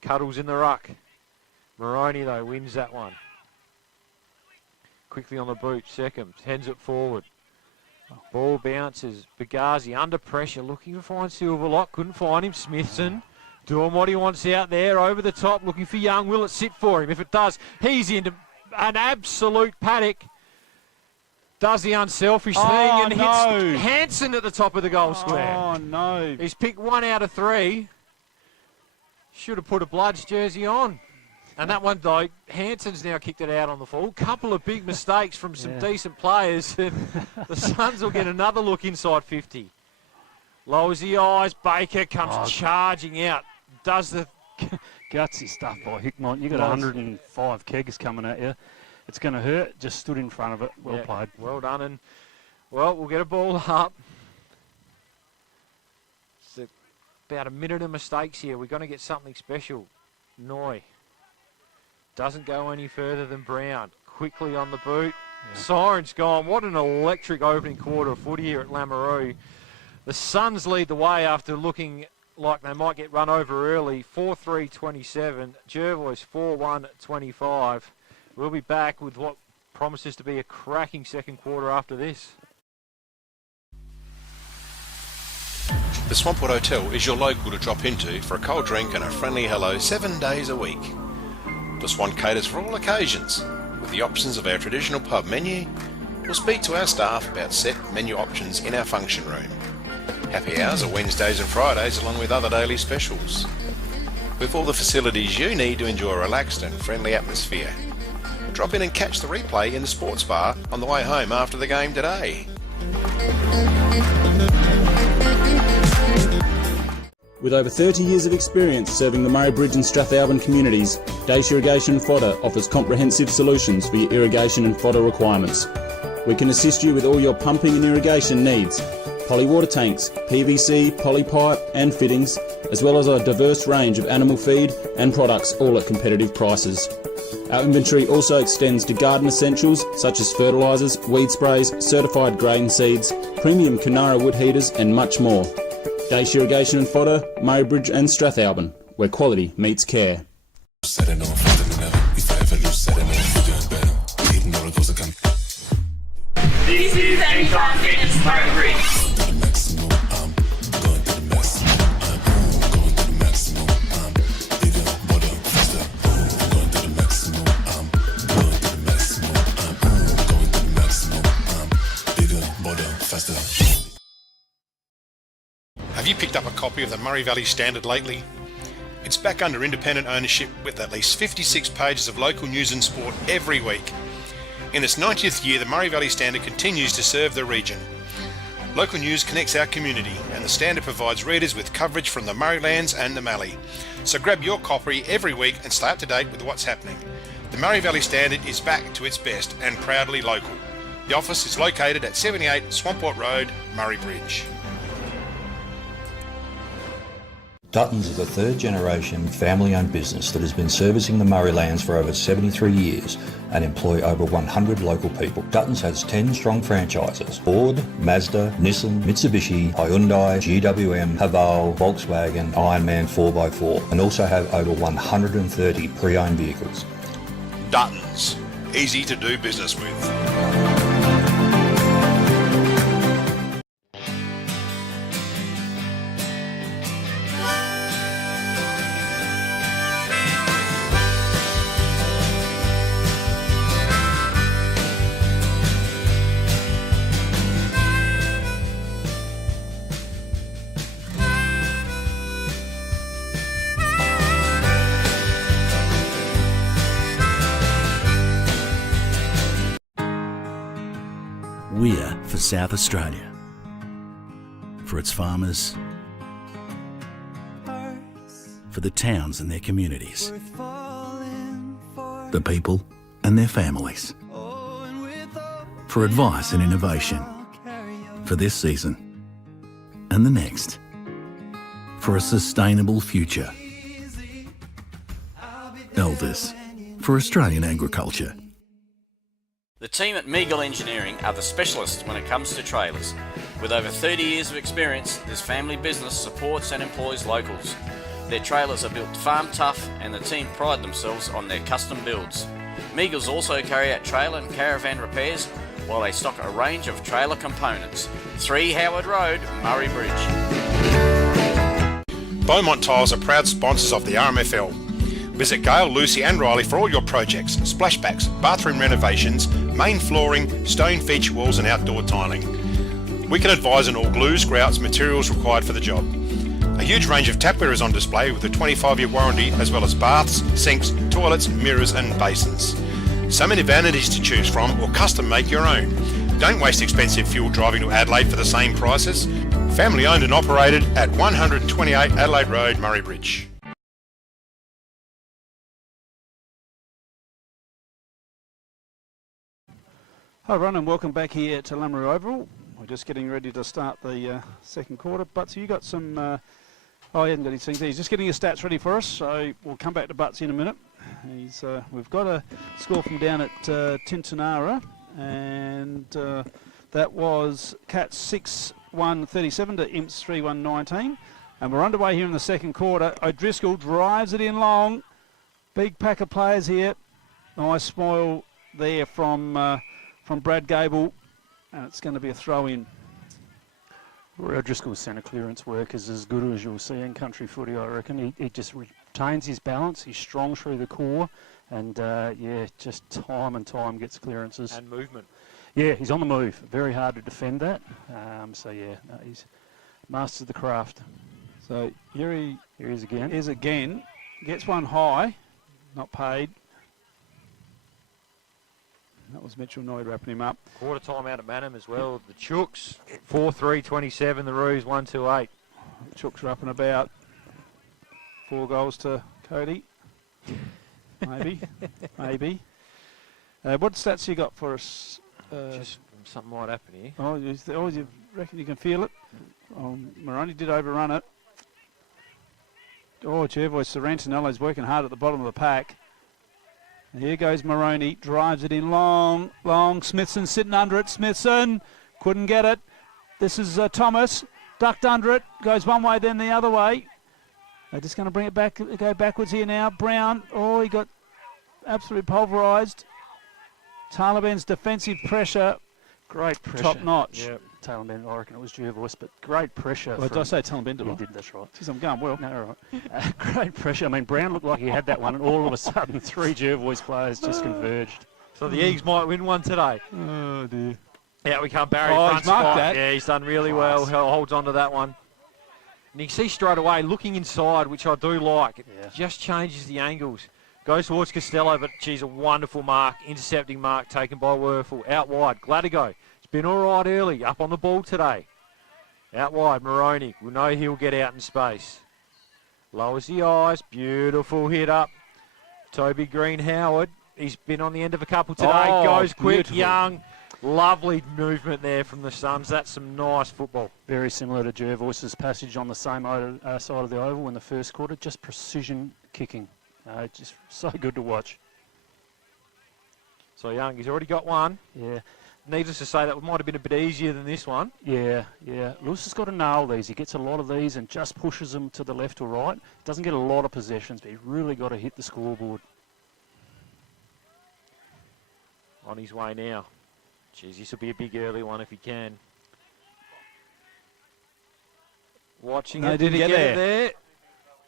Cuddles in the ruck. Moroney, though, wins that one. Quickly on the boot, second, heads it forward. Ball bounces. Bagazi under pressure, looking to find Silverlock. Couldn't find him. Smithson doing what he wants out there, over the top, looking for Young. Will it sit for him? If it does, he's into an absolute paddock. Does the unselfish thing and hits Hansen at the top of the goal square. Oh, no. He's picked 1 out of 3. Should have put a Bloods jersey on. And that one, though, Hansen's now kicked it out on the full. Couple of big mistakes from some decent players. And the Suns will get another look inside 50. Lowers the eyes. Baker comes charging out. Does the... Gutsy stuff by Hickmont. You got 105 kegs coming at you. It's going to hurt. Just stood in front of it. Well played. Well done. And, well, we'll get a ball up. It's about a minute of mistakes here. We're going to get something special. Noy doesn't go any further than Brown. Quickly on the boot. Yeah. Siren's gone. What an electric opening quarter of footy here at Lamoureux. The Suns lead the way after looking like they might get run over early. 4-3-27. Jervois 4-1-25. We'll be back with what promises to be a cracking second quarter after this. The Swampwood Hotel is your local to drop into for a cold drink and a friendly hello 7 days a week. The Swan caters for all occasions, with the options of our traditional pub menu. We'll speak to our staff about set menu options in our function room. Happy hours are Wednesdays and Fridays along with other daily specials. With all the facilities you need to enjoy a relaxed and friendly atmosphere. Drop in and catch the replay in the sports bar on the way home after the game today. With over 30 years of experience serving the Murray Bridge and Strathalbyn communities, Dace Irrigation and Fodder offers comprehensive solutions for your irrigation and fodder requirements. We can assist you with all your pumping and irrigation needs, poly water tanks, PVC, poly pipe and fittings, as well as a diverse range of animal feed and products, all at competitive prices. Our inventory also extends to garden essentials such as fertilisers, weed sprays, certified grain seeds, premium Canara wood heaters and much more. Dace Irrigation and Fodder, Murray Bridge and Strathalbyn, where quality meets care. This is Anytime Fitness Murray Bridge. Have you picked up a copy of the Murray Valley Standard lately? It's back under independent ownership with at least 56 pages of local news and sport every week. In its 90th year, the Murray Valley Standard continues to serve the region. Local news connects our community, and the Standard provides readers with coverage from the Murraylands and the Mallee. So grab your copy every week and stay up to date with what's happening. The Murray Valley Standard is back to its best and proudly local. The office is located at 78 Swamport Road, Murray Bridge. Duttons is a third-generation family-owned business that has been servicing the Murraylands for over 73 years and employ over 100 local people. Duttons has 10 strong franchises: Ford, Mazda, Nissan, Mitsubishi, Hyundai, GWM, Haval, Volkswagen, Ironman 4x4, and also have over 130 pre-owned vehicles. Duttons, easy to do business with. South Australia. For its farmers, for the towns and their communities, the people and their families, for advice and innovation, for this season and the next, for a sustainable future. Elders, for Australian agriculture. The team at Meagle Engineering are the specialists when it comes to trailers. With over 30 years of experience, this family business supports and employs locals. Their trailers are built farm tough and the team pride themselves on their custom builds. Meagles also carry out trailer and caravan repairs while they stock a range of trailer components. 3 Howard Road, Murray Bridge. Beaumont Tiles are proud sponsors of the RMFL. Visit Gail, Lucy and Riley for all your projects, splashbacks, bathroom renovations, main flooring, stone feature walls and outdoor tiling. We can advise on all glues, grouts, materials required for the job. A huge range of tapware is on display with a 25-year warranty, as well as baths, sinks, toilets, mirrors and basins. So many vanities to choose from, or custom make your own. Don't waste expensive fuel driving to Adelaide for the same prices. Family owned and operated at 128 Adelaide Road, Murray Bridge. Hi everyone and welcome back here to Lamoureux Oval. We're just getting ready to start the second quarter. Butsy, you got some... oh, he hasn't got his things there. He's just getting his stats ready for us, so we'll come back to Butsy in a minute. We've got a score from down at Tintinara, and that was Cats 6-1-37 to Imps 3-1-19. And we're underway here in the second quarter. O'Driscoll drives it in long. Big pack of players here. Nice spoil there from Brad Gable, and it's going to be a throw-in. O'Driscoll's centre clearance work is as good as you'll see in country footy, I reckon. He just retains his balance, he's strong through the core, and yeah, just time and time gets clearances. And movement. Yeah, he's on the move. Very hard to defend that. So yeah, no, he's mastered the craft. So here he is again. Is again. Gets one high, not paid. That was Mitchell Noyd wrapping him up. Quarter time out at Manham as well. The Chooks, 4-3-27. The Roos, 1-2-8. Chooks are up and about. 4 goals to Cody. Maybe. Maybe. What stats you got for us? Just something might happen here. Oh, you reckon you can feel it? Moroni did overrun it. Oh, Jervois Sorrentinello's working hard at the bottom of the pack. And here goes Moroni, drives it in long. Smithson sitting under it. Smithson couldn't get it. This is Thomas, ducked under it, goes one way then the other way. They're just going to bring it back, go backwards here now. Brown, oh, he got absolutely pulverised. Taliban's defensive pressure, great pressure, top notch. Yep. Taliban, I reckon it was Jervois, but great pressure. Well, did I say Taliban? You did, that's right. Jeez, I'm going well. No, right. Great pressure. I mean, Brown looked like he had that one, and all of a sudden, 3 Jervois players just converged. So the Eagles might win one today. Oh, dear. Yeah, we come Barry Oh, front he's marked spot. that. Yeah, he's done really well. He holds on to that one. And you can see straight away, looking inside, which I do like, it just changes the angles. Goes towards Costello, but geez, a wonderful mark, intercepting mark taken by Werfel. Out wide, Gladigo. It's been all right early, up on the ball today. Out wide, Moroni. We know he'll get out in space. Lowers the eyes, beautiful hit up. Toby Green-Howard, he's been on the end of a couple today. Oh, goes quick, beautiful. young. Lovely movement there from the Suns. That's some nice football. Very similar to Jervois's passage on the same side of the oval in the first quarter. Just precision kicking. Just so good to watch. So Young, he's already got one. Yeah. Needless to say, that might have been a bit easier than this one. Yeah. Lewis has got to nail these. He gets a lot of these and just pushes them to the left or right. Doesn't get a lot of possessions, but he's really got to hit the scoreboard. On his way now. Geez, this will be a big early one if he can. Watching it. Did he get it there?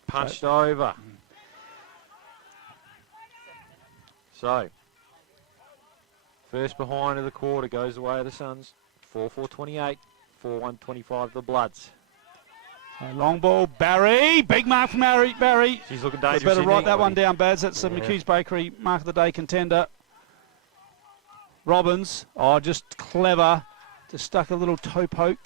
Punched over. So, first behind of the quarter goes the way of the Suns. 4-4-28, 4-1-25 the Bloods. Long ball, Barry. Big mark from Barry. She's looking dangerous. Better write that one down, Bads. That's the McHugh's Bakery Mark of the Day contender. Robbins, just clever Just stuck a little toe poke.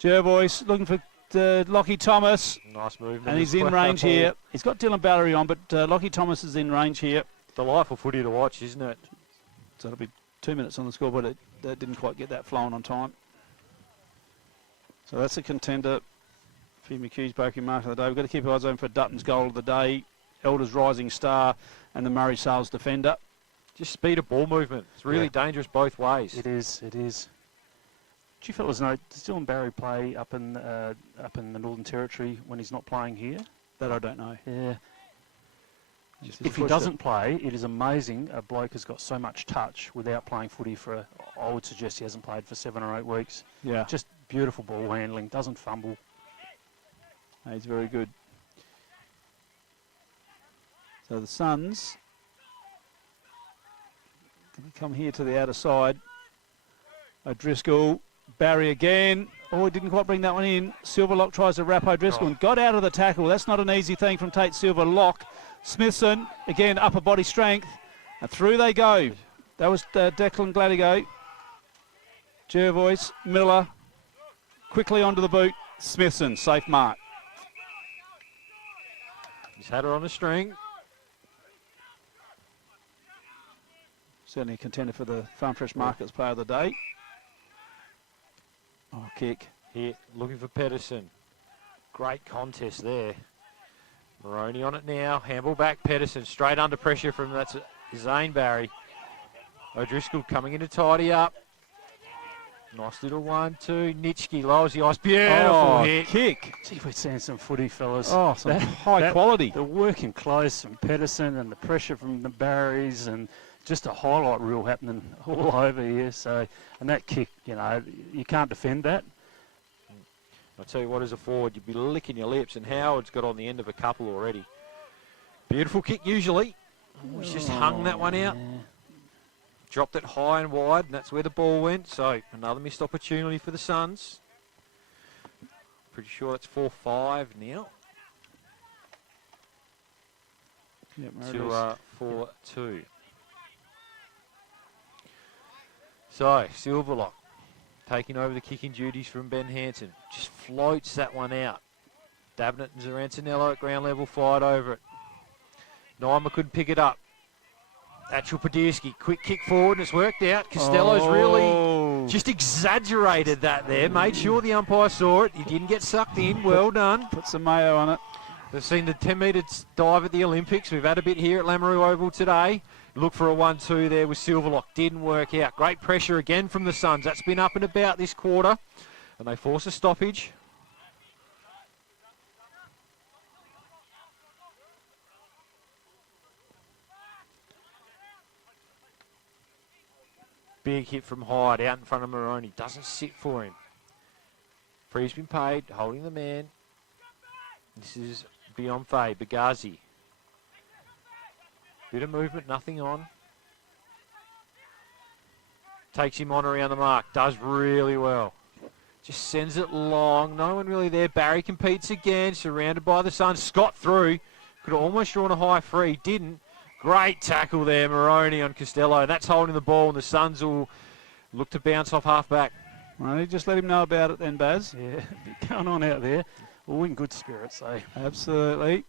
Jervois looking for Lockie Thomas. Nice movement. And he's in range here. He's got Dylan Barry on, but Lockie Thomas is in range here. Delightful footy to watch, isn't it? So it'll be 2 minutes on the scoreboard. It didn't quite get that flowing on time. So that's a contender. Fee McHugh's breaking mark of the day. We've got to keep our eyes open for Dutton's goal of the day, Elders Rising Star, and the Murray Sales defender. Just speed of ball movement. It's really dangerous both ways. It is. Do you fellas know, does Dylan Barry play up in the Northern Territory when he's not playing here? That I don't know. Yeah. Just If he doesn't play, it is amazing. A bloke has got so much touch without playing footy for, I would suggest he hasn't played for 7 or 8 weeks. Yeah. Just beautiful ball handling, doesn't fumble. He's very good. So the Suns going to come here to the outer side. O'Driscoll, Barry again. Oh, he didn't quite bring that one in. Silverlock tries to wrap O'Driscoll and got out of the tackle. That's not an easy thing from Tate Silverlock. Smithson, again, upper body strength. And through they go. That was Declan Gladigo. Jervois, Miller, quickly onto the boot. Smithson, safe mark. He's had her on a string. Certainly a contender for the Farm Fresh Markets Player of the Day. Oh, kick. Here, looking for Pedersen. Great contest there. Maroney on it now. Handball back. Pedersen straight under pressure from that's Zane Barry. O'Driscoll coming in to tidy up. Nice little 1-2. Nitschke lowers the ice. Beautiful hit. Kick. Gee, we're seeing some footy, fellas. Oh, some high quality. The work in close from Pedersen and the pressure from the Barrys and just a highlight reel happening all over here. So, and that kick, you know, you can't defend that. I'll tell you what, as a forward, you'd be licking your lips, and Howard's got on the end of a couple already. Beautiful kick usually. He's just hung that one out. Dropped it high and wide, and that's where the ball went. So another missed opportunity for the Suns. Pretty sure it's 4-5 now. Yep, to 4-2. So Silverlock taking over the kicking duties from Ben Hanson. Just floats that one out. Davenant and Zarantinello at ground level fired over it. Naima couldn't pick it up. Achel Podierski, quick kick forward and it's worked out. Costello's really just exaggerated that there. Made sure the umpire saw it. He didn't get sucked in. Well done. Put some mayo on it. We've seen the 10-metre dive at the Olympics. We've had a bit here at Lamoureux Oval today. Look for a 1-2 there with Silverlock. Didn't work out. Great pressure again from the Suns. That's been up and about this quarter. And they force a stoppage. Big hit from Hyde out in front of Maroney. Doesn't sit for him. Free's been paid. Holding the man. This is beyond Faye. Bagazi. Bit of movement, nothing on. Takes him on around the mark. Does really well. Just sends it long. No one really there. Barry competes again. Surrounded by the Suns. Scott through. Could have almost drawn a high free. Didn't. Great tackle there, Maroney on Costello. That's holding the ball, and the Suns will look to bounce off half-back. Well, just let him know about it then, Baz. Yeah, going on out there. All in good spirits, eh? Absolutely.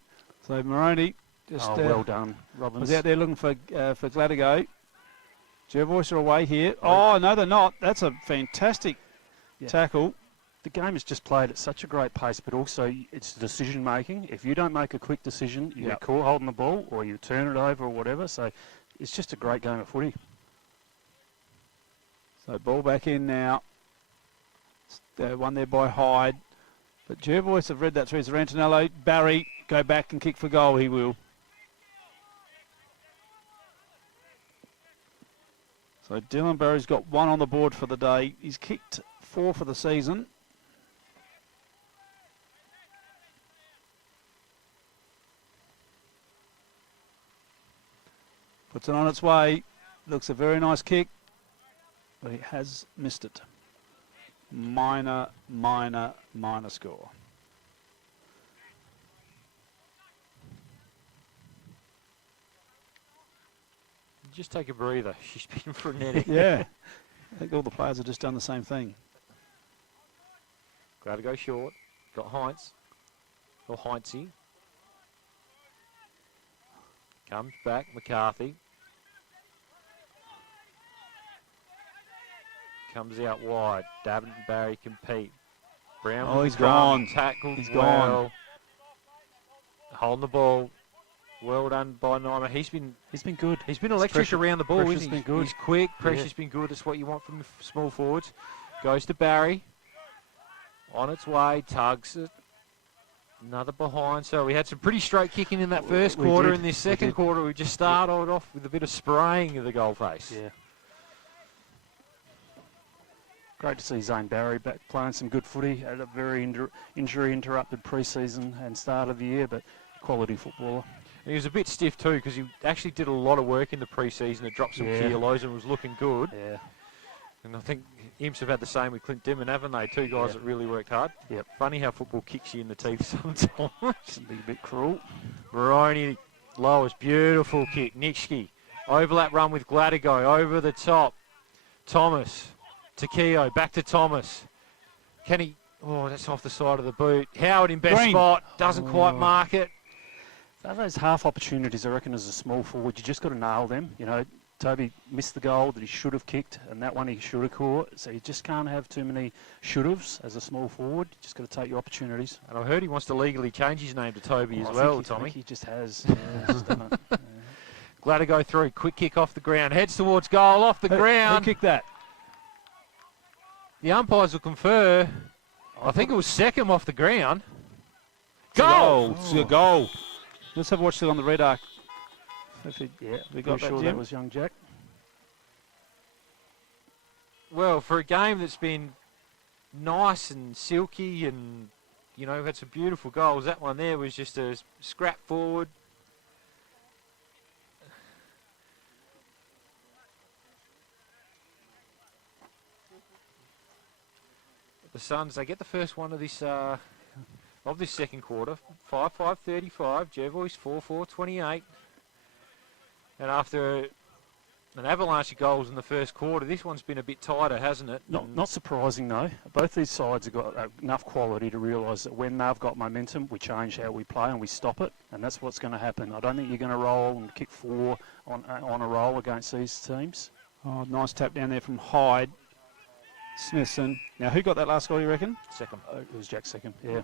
So Maroney just well done, Robbins. was out there looking for Gladigo. Jervois are away here. Oh, no, they're not. That's a fantastic tackle. The game is just played at such a great pace, but also it's decision making. If you don't make a quick decision, you get caught holding the ball or you turn it over or whatever. So it's just a great game of footy. So ball back in now. One there by Hyde. But Jervois have read that through. Zarantinello, Barry, go back and kick for goal. He will. So Dylan Barry's got 1 on the board for the day. He's kicked 4 for the season. Puts it on its way. Looks a very nice kick, but he has missed it. Minor score. Just take a breather. She's been frenetic. Yeah. I think all the players have just done the same thing. Glad to go short. Got Heinz. Or Heinzie. Comes back, McCarthy. Comes out wide. Davin and Barry compete. Brown. Oh, with he's the drum, gone. Tackled. He's well. gone. Holding the ball. Well done by Naima. He's been good. He's been electric around the ball, pressure's isn't he? been good. He's quick. Pressure's Yeah. been good. That's what you want from small forwards. Goes to Barry. On its way. Tugs it. Another behind. So we had some pretty straight kicking in that first We quarter. did. In this We second did. quarter, we just started off with a bit of spraying of the goal face. Yeah. Great to see Zane Barry back playing some good footy. Had a very injury-interrupted pre-season and start of the year, but quality footballer. And he was a bit stiff too because he actually did a lot of work in the pre-season to drop some Yeah. kilos and was looking good. Yeah. And I think Imps have had the same with Clint Dimon, haven't they? Two guys that really worked hard. Yep. Funny how football kicks you in the teeth sometimes. Can be a bit cruel. Maroney lowers, beautiful kick. Nitschke, overlap run with Gladigo, over the top. Thomas, to Keogh, back to Thomas. Can he, oh, that's off the side of the boot. Howard in best Green. spot, doesn't quite mark it. Those half opportunities, I reckon, as a small forward, you just got to nail them. You know, Toby missed the goal that he should have kicked, and that one he should have caught. So you just can't have too many should-haves as a small forward. You just got to take your opportunities. And I heard he wants to legally change his name to Toby as I well, think Tommy. he just has. Yeah, he's done it. Yeah. Glad to go through. Quick kick off the ground. Heads towards goal, off the Who ground. kicked that? The umpires will confer. I think it was Seckham off the ground. It's a Goal! It's a goal. Let's have a watch it on the red arc. Yeah, We got pretty that, sure Jim? that was young Jack. Well, for a game that's been nice and silky and, you know, had some beautiful goals, that one there was just a scrap forward. The Suns, they get the first one of this second quarter. 5-5-35, Jervois 4-4-28. And after an avalanche of goals in the first quarter, this one's been a bit tighter, hasn't it? Not surprising, though. Both these sides have got enough quality to realise that when they've got momentum, we change how we play and we stop it, and that's what's going to happen. I don't think you're going to roll and kick four on a roll against these teams. Oh, nice tap down there from Hyde. Smithson. Now, who got that last goal, you reckon? Second. It was Jack second, yeah.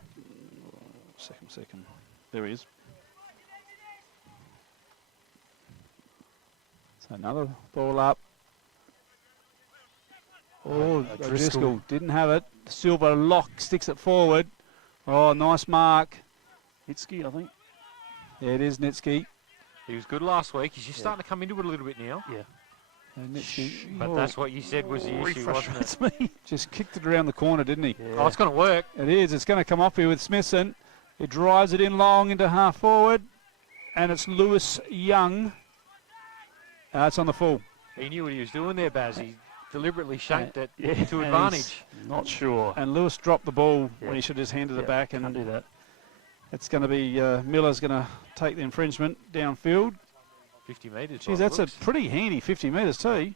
Second. There he is. So another ball up. Oh, Driscoll didn't have it. Silver lock, sticks it forward. Oh, nice mark. Nitschke, I think. Yeah, it is Nitschke. He was good last week. He's just starting to come into it a little bit now. Yeah. Nitschke. But that's what you said was the issue, wasn't it? Frustrates me. Just kicked it around the corner, didn't he? Oh, it's going to work. It is. It's going to come off here with Smithson. He drives it in long into half forward. And it's Lewis Young. It's on the full. He knew what he was doing there, Baz. He deliberately shanked it to and advantage. Not sure. And Lewis dropped the ball when he should have just handed it back. Can't And do that. it's going to be Miller's going to take the infringement downfield. 50 metres. Geez, that's a pretty handy 50 metres too.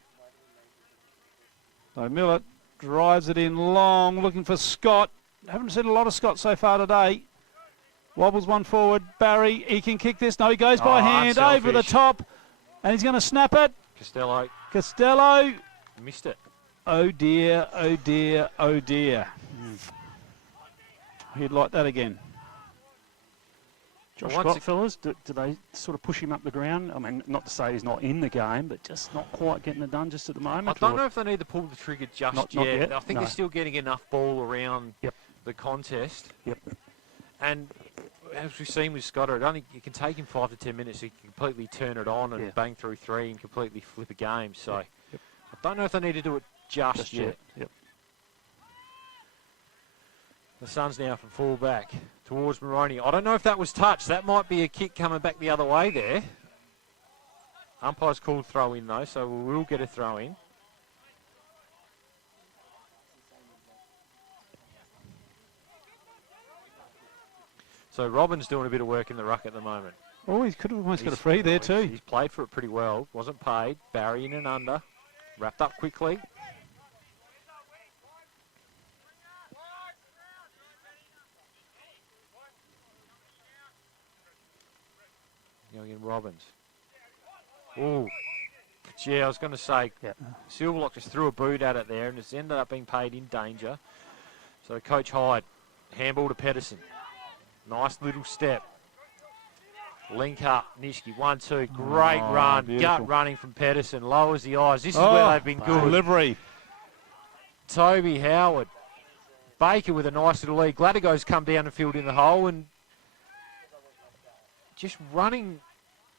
So Miller drives it in long, looking for Scott. Haven't seen a lot of Scott so far today. Wobbles one forward. Barry, he can kick this. No, he goes by hand over the top. And he's going to snap it. Costello. Missed it. Oh dear, oh dear, oh dear. He'd like that again. Josh Scott, fellas, do they sort of push him up the ground? I mean, not to say he's not in the game, but just not quite getting it done just at the moment. I don't know if they need to pull the trigger just Not yet. yet, I think they're still getting enough ball around the contest. Yep. And as we've seen with Scott, I don't think it can take him 5 to 10 minutes to completely turn it on and bang through three and completely flip a game. So I don't know if they need to do it just yet. Yep. The Suns now from full back towards Maroney. I don't know if that was touch. That might be a kick coming back the other way there. Umpire's called throw in though, so we will get a throw in. So Robin's doing a bit of work in the ruck at the moment. Oh, he could have almost got a free there too. He's played for it pretty well. Wasn't paid. Barry in and under. Wrapped up quickly. Robbins. Oh, yeah, I was going to say, Silverlock just threw a boot at it there, and it's ended up being paid in danger. So Coach Hyde, handball to Pedersen. Nice little step. Link up, Nishki, 1-2, great run, beautiful. gut running from Pedersen, lowers the eyes. This is where they've been good. Delivery. Toby Howard, Baker with a nice little lead. Gladigo's come down the field in the hole and just running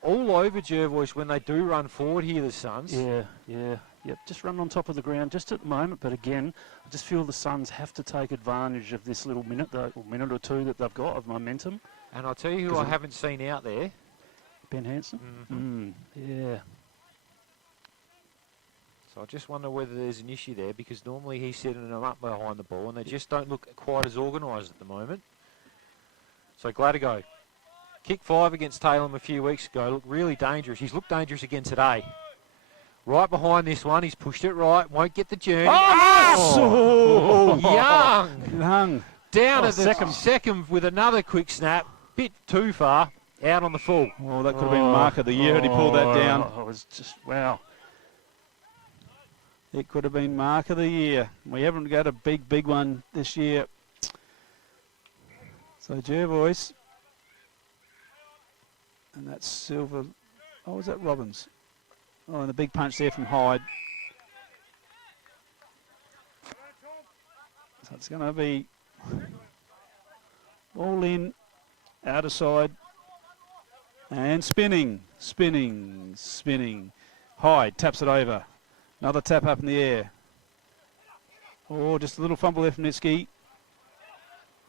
all over Jervois when they do run forward here, the Suns. Yep, just running on top of the ground just at the moment, but again, I just feel the Suns have to take advantage of this little minute or two that they've got of momentum. And I'll tell you who I haven't seen out there. Ben Hansen? Yeah. So I just wonder whether there's an issue there, because normally he's setting them up behind the ball and they just don't look quite as organised at the moment. So Gladigo. Kick 5 against Taylor a few weeks ago. Looked really dangerous. He's looked dangerous again today. Right behind this one. He's pushed it right. Won't get the journey. Young. Down at the second with another quick snap. Bit too far. Out on the full. Oh, that could have been mark of the year had he pulled that down. It was just, wow. It could have been mark of the year. We haven't got a big one this year. So Jervois. And that's Silver. Oh, was that Robbins? Oh, and the big punch there from Hyde. So it's going to be all in, out of side, and spinning. Hyde taps it over. Another tap up in the air. Oh, just a little fumble there from Nitsky.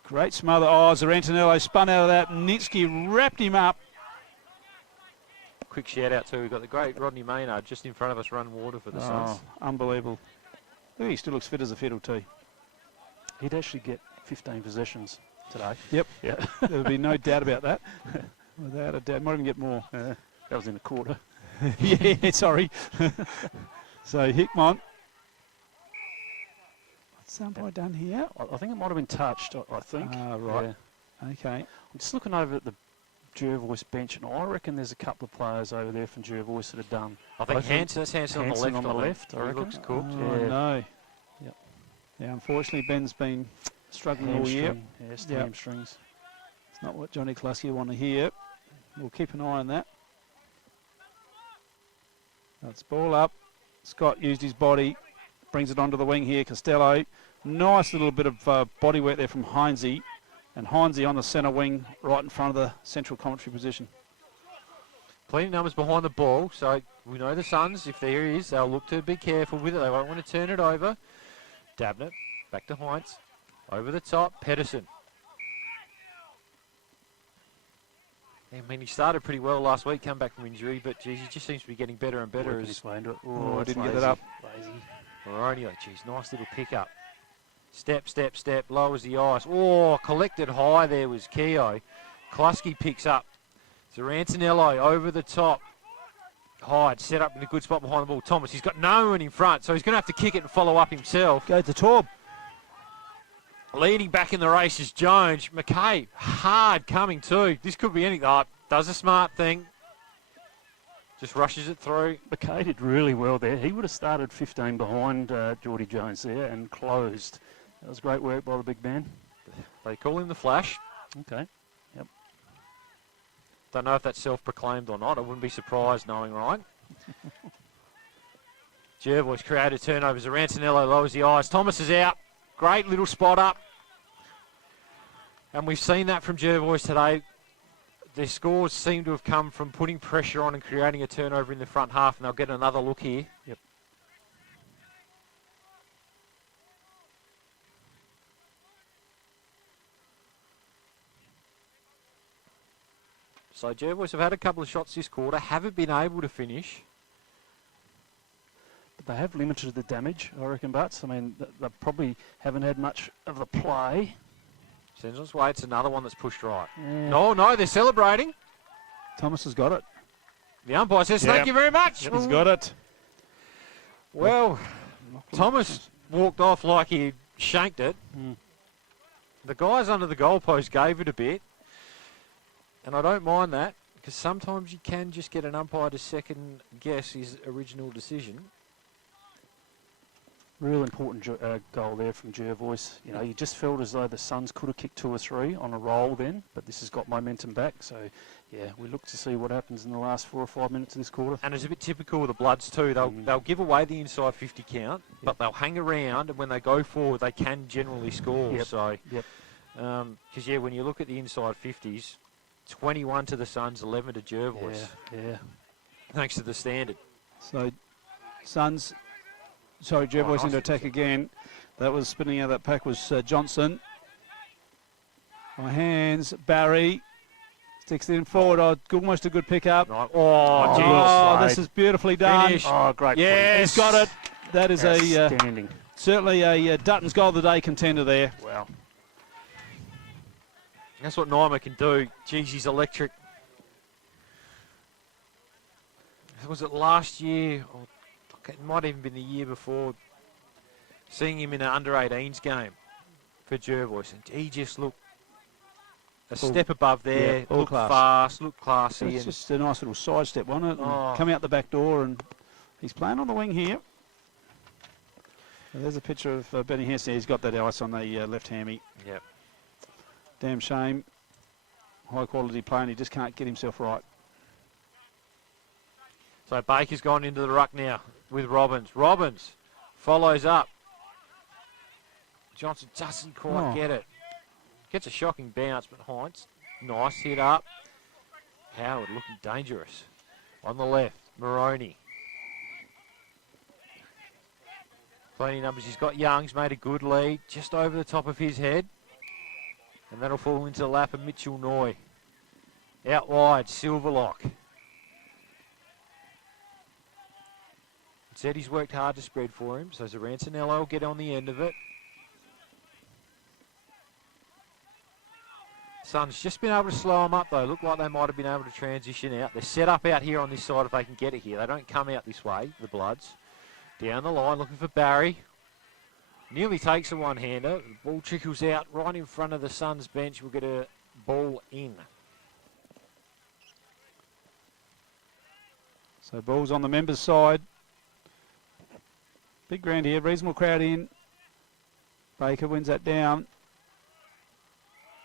Great smother. Oh, Zarantinello spun out of that. Nitsky wrapped him up. Quick shout out too. We've got the great Rodney Maynard just in front of us, run water for the Suns. Unbelievable. He still looks fit as a fiddle too. He'd actually get 15 possessions today. Yep. Yeah. There would be no doubt about that. Without a doubt. Might even get more. That was in the quarter. Yeah, sorry. So Hickmont. What's umpire done here? I think it might have been touched, I think. Right. Yeah. Okay. I'm just looking over at the Jervois bench, and I reckon there's a couple of players over there from Jervois that have done. I think that's Hansen on the left. I reckon. Looks cooked. No. Yep. Yeah, unfortunately, Ben's been struggling all year. Yes, hamstrings. It's not what Johnny Klasky want to hear. We'll keep an eye on that. That's ball up. Scott used his body, brings it onto the wing here. Costello, nice little bit of body work there from Heinze. And Heinze on the centre wing, right in front of the central commentary position. Plenty of numbers behind the ball, so we know the Suns, if there is, they'll look to be careful with it. They won't want to turn it over. Dabnett, back to Heinz. Over the top, Pedersen. I mean, he started pretty well last week, come back from injury, but geez, he just seems to be getting better and better. I didn't get that up. Lazy. Rightio, geez, nice little pickup. Step, lowers the ice. Oh, collected high there was Keogh. Klasky picks up. Zarantinello over the top. Hyde set up in a good spot behind the ball. Thomas, he's got no one in front, so he's going to have to kick it and follow up himself. Go to Torb. Leading back in the race is Jones. McKay, hard coming too. This could be anything. Oh, does a smart thing. Just rushes it through. McKay did really well there. He would have started 15 behind Geordie Jones there and closed. That was great work by the big man. They call him the Flash. Okay. Yep. Don't know if that's self-proclaimed or not. I wouldn't be surprised knowing Ryan. Jervois created turnovers. Zarantinello lowers the eyes. Thomas is out. Great little spot up. And we've seen that from Jervois today. Their scores seem to have come from putting pressure on and creating a turnover in the front half, and they'll get another look here. Yep. So Jervois have had a couple of shots this quarter, haven't been able to finish. But they have limited the damage, I reckon, Butts. I mean, they probably haven't had much of the play. Sends on its way. It's another one that's pushed right. Yeah. No, they're celebrating. Thomas has got it. The umpire says, thank you very much. Yep, he's got it. Well, Thomas walked off like he shanked it. The guys under the goalpost gave it a bit. And I don't mind that, Because sometimes you can just get an umpire to second guess his original decision. Real important goal there from Jervois. You know, you just felt as though the Suns could have kicked 2 or 3 on a roll then, but this has got momentum back. So, yeah, we look to see what happens in the last 4 or 5 minutes of this quarter. And it's a bit typical of the Bloods too. They'll give away the inside 50 count, but they'll hang around, and when they go forward, they can generally score. Yep. So, Yep. because when you look at the inside 50s, 21 to the Suns, 11 to Jervois. Yeah. Thanks to the standard. So, Suns. Sorry, Jervois into attack again. That was spinning out of that pack was Johnson. My hands, Barry. Sticks it in forward. Almost a good pickup. Right. Oh, this is beautifully done. Finish. Oh, great. Yes. He's got it. That is outstanding. certainly a Dutton's Goal of the Day contender there. Wow. That's what Naima can do. Geez, he's electric. Was it last year? Or it might even been the year before. Seeing him in an under-18s game for Jervois, and he just looked a step above there. all Looked class. fast, looked classy. It's And just a nice little sidestep, wasn't it? And come out the back door, and he's playing on the wing here. And there's a picture of Benny Hesse. He's got that ice on the left hammy. Yep. Damn shame. High quality play, and he just can't get himself right. So Baker's gone into the ruck now with Robbins. Robbins follows up. Johnson doesn't quite get it. Gets a shocking bounce, but Hines, nice hit up. Howard looking dangerous. On the left, Moroney. Plenty of numbers. He's got Young's made a good lead, just over the top of his head. And that'll fall into the lap of Mitchell Noy. Out wide, Silverlock. Said he's worked hard to spread for him, so Zarancinello will get on the end of it. Suns just been able to slow them up though. Look like they might have been able to transition out. They're set up out here on this side if they can get it here. They don't come out this way, the Bloods. Down the line, looking for Barry. Nearly takes a one-hander. The ball trickles out right in front of the Suns bench. We'll get a ball in. So ball's on the members' side. Big ground here, reasonable crowd in. Baker wins that down.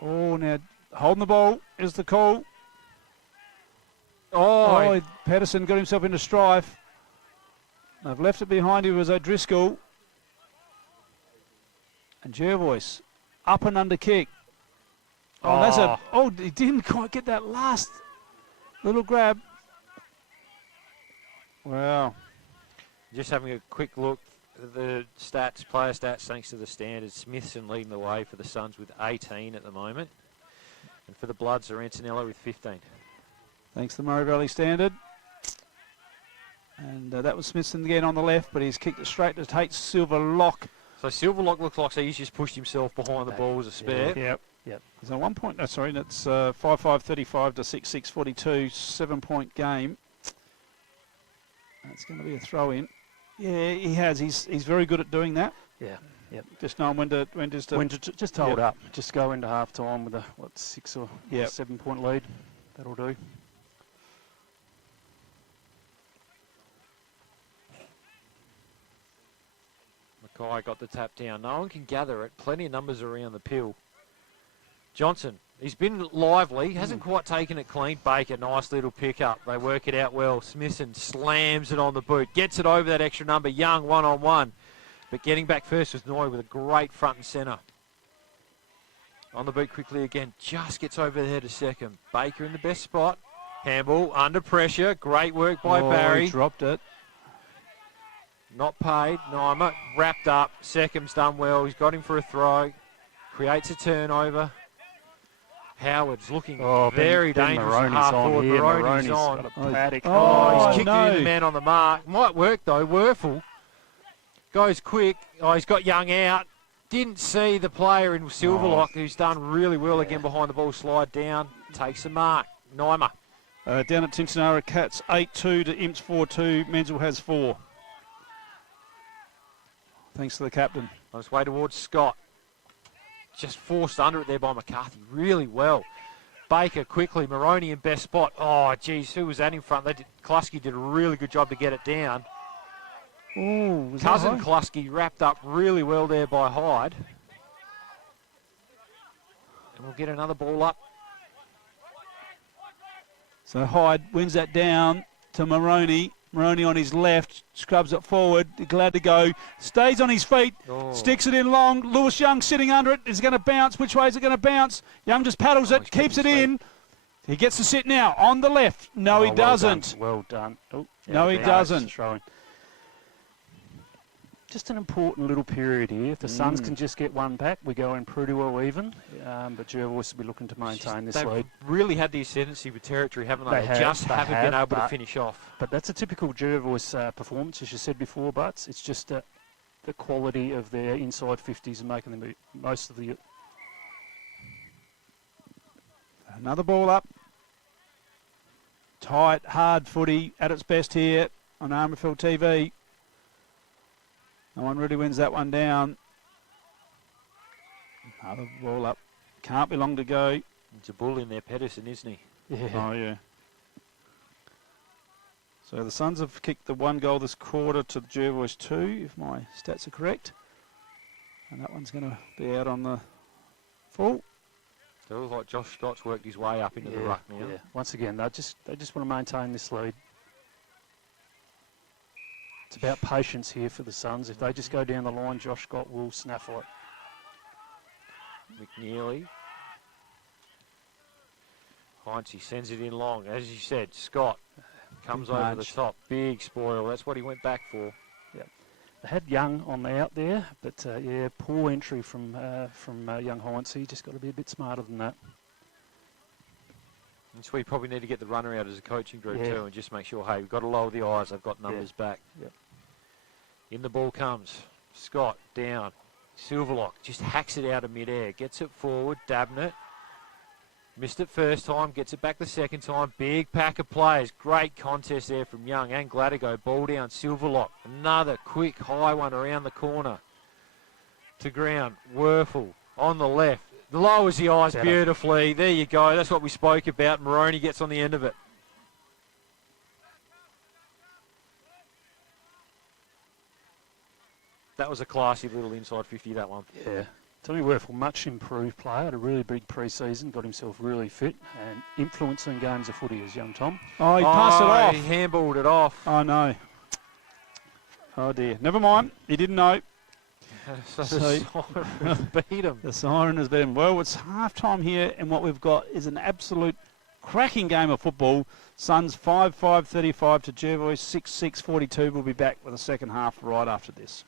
Oh, now holding the ball is the call. Oh, Patterson got himself into strife. They've left it behind him was O'Driscoll. And Jervois, up and under kick. Oh, that's a. Oh, he didn't quite get that last little grab. Wow. Just having a quick look at the stats, player stats, thanks to the standards. Smithson leading the way for the Suns with 18 at the moment. And for the Bloods, Zarancinello with 15. Thanks to the Murray Valley Standard. And that was Smithson again on the left, but he's kicked it straight to Tate Silverlock. So Silverlock looks like he's just pushed himself behind the ball as a spare. Yep. So 1 point, that's 5-5-35 to 6-6-42, 7-point game. That's going to be a throw in. Yeah, he has. He's very good at doing that. Yeah. Yep. Just knowing when to just hold up. Just go into half time with a 6 or 7 point lead. That'll do. Mackay got the tap down. No one can gather it. Plenty of numbers around the pill. Johnson, he's been lively. Hasn't quite taken it clean. Baker, nice little pickup. They work it out well. Smithson slams it on the boot. Gets it over that extra number. Young one-on-one. But getting back first was Noy with a great front and centre. On the boot quickly again. Just gets over there to second. Baker in the best spot. Handball under pressure. Great work by Barry. He dropped it. Not paid. Naima wrapped up. Seckham's done well. He's got him for a throw. Creates a turnover. Howard's looking very dangerous. Half forward. Moroney's on. He's kicked in the man on the mark. Might work though. Werfel goes quick. Oh, he's got Young out. Didn't see the player in Silverlock who's done really well again behind the ball. Slide down. Takes the mark. Naima. Down at Timsonara, Cats 8-2 to Imps 4-2. Menzel has 4. Thanks to the captain. On his way towards Scott. Just forced under it there by McCarthy. Really well. Baker quickly. Maroney in best spot. Oh, geez, who was that in front? Kluski did a really good job to get it down. Ooh, was Cousin that high? Kluski wrapped up really well there by Hyde. And we'll get another ball up. So Hyde wins that down to Maroney. Maroney on his left, scrubs it forward, glad to go, stays on his feet, sticks it in long. Lewis Young sitting under it, is going to bounce. Which way is it going to bounce? Young just paddles it, keeps it in. He gets to sit now on the left. No, he doesn't. Well done. Oh, no, he doesn't. Just an important little period here. If the Suns can just get one back, we go in pretty well even. But Jervois will be looking to maintain this lead. They've really had the ascendancy with territory, haven't they? They just haven't been able to finish off. But that's a typical Jervois performance, as you said before, Butts. It's just the quality of their inside 50s and making them most of the... Another ball up. Tight, hard footy at its best here on Armourfield TV. No one really wins that one down. Another ball up. Can't be long to go. It's a bull in there, Pedersen, isn't he? Yeah. Oh, yeah. So the Suns have kicked the one goal this quarter to the Jervois 2, if my stats are correct. And that one's going to be out on the full. So it looks like Josh Scott's worked his way up into the ruck now. Yeah. Once again, they just want to maintain this lead. It's about patience here for the Suns. If they just go down the line, Josh Scott will snaffle it. McNeely. Heinze sends it in long. As you said, Scott comes over the top. Big spoil. That's what he went back for. Yep. They had Young on the out there, but yeah, poor entry from young Heinze. He just got to be a bit smarter than that. That's where you probably need to get the runner out as a coaching group too, and just make sure, hey, we've got to lower the eyes. I've got numbers back. Yep. In the ball comes Scott down. Silverlock just hacks it out of midair, gets it forward, dabbing it. Missed it first time, gets it back the second time. Big pack of players. Great contest there from Young and Gladigo. Ball down, Silverlock. Another quick high one around the corner to ground. Werfel on the left. Lowers the eyes beautifully. There you go. That's what we spoke about. Maroney gets on the end of it. That was a classy little inside 50, that one. Yeah. Tommy Werfel, much improved player, had a really big pre-season, got himself really fit and influencing games of footy as young Tom. Oh, he passed it off. He handballed it off. Oh, no. Oh, dear. Never mind. He didn't know. So the siren beat him. The siren has beat him. Well, it's half-time here, and what we've got is an absolute cracking game of football. Suns 5-5-35 to Jervois 6-6-42. We'll be back with the second half right after this.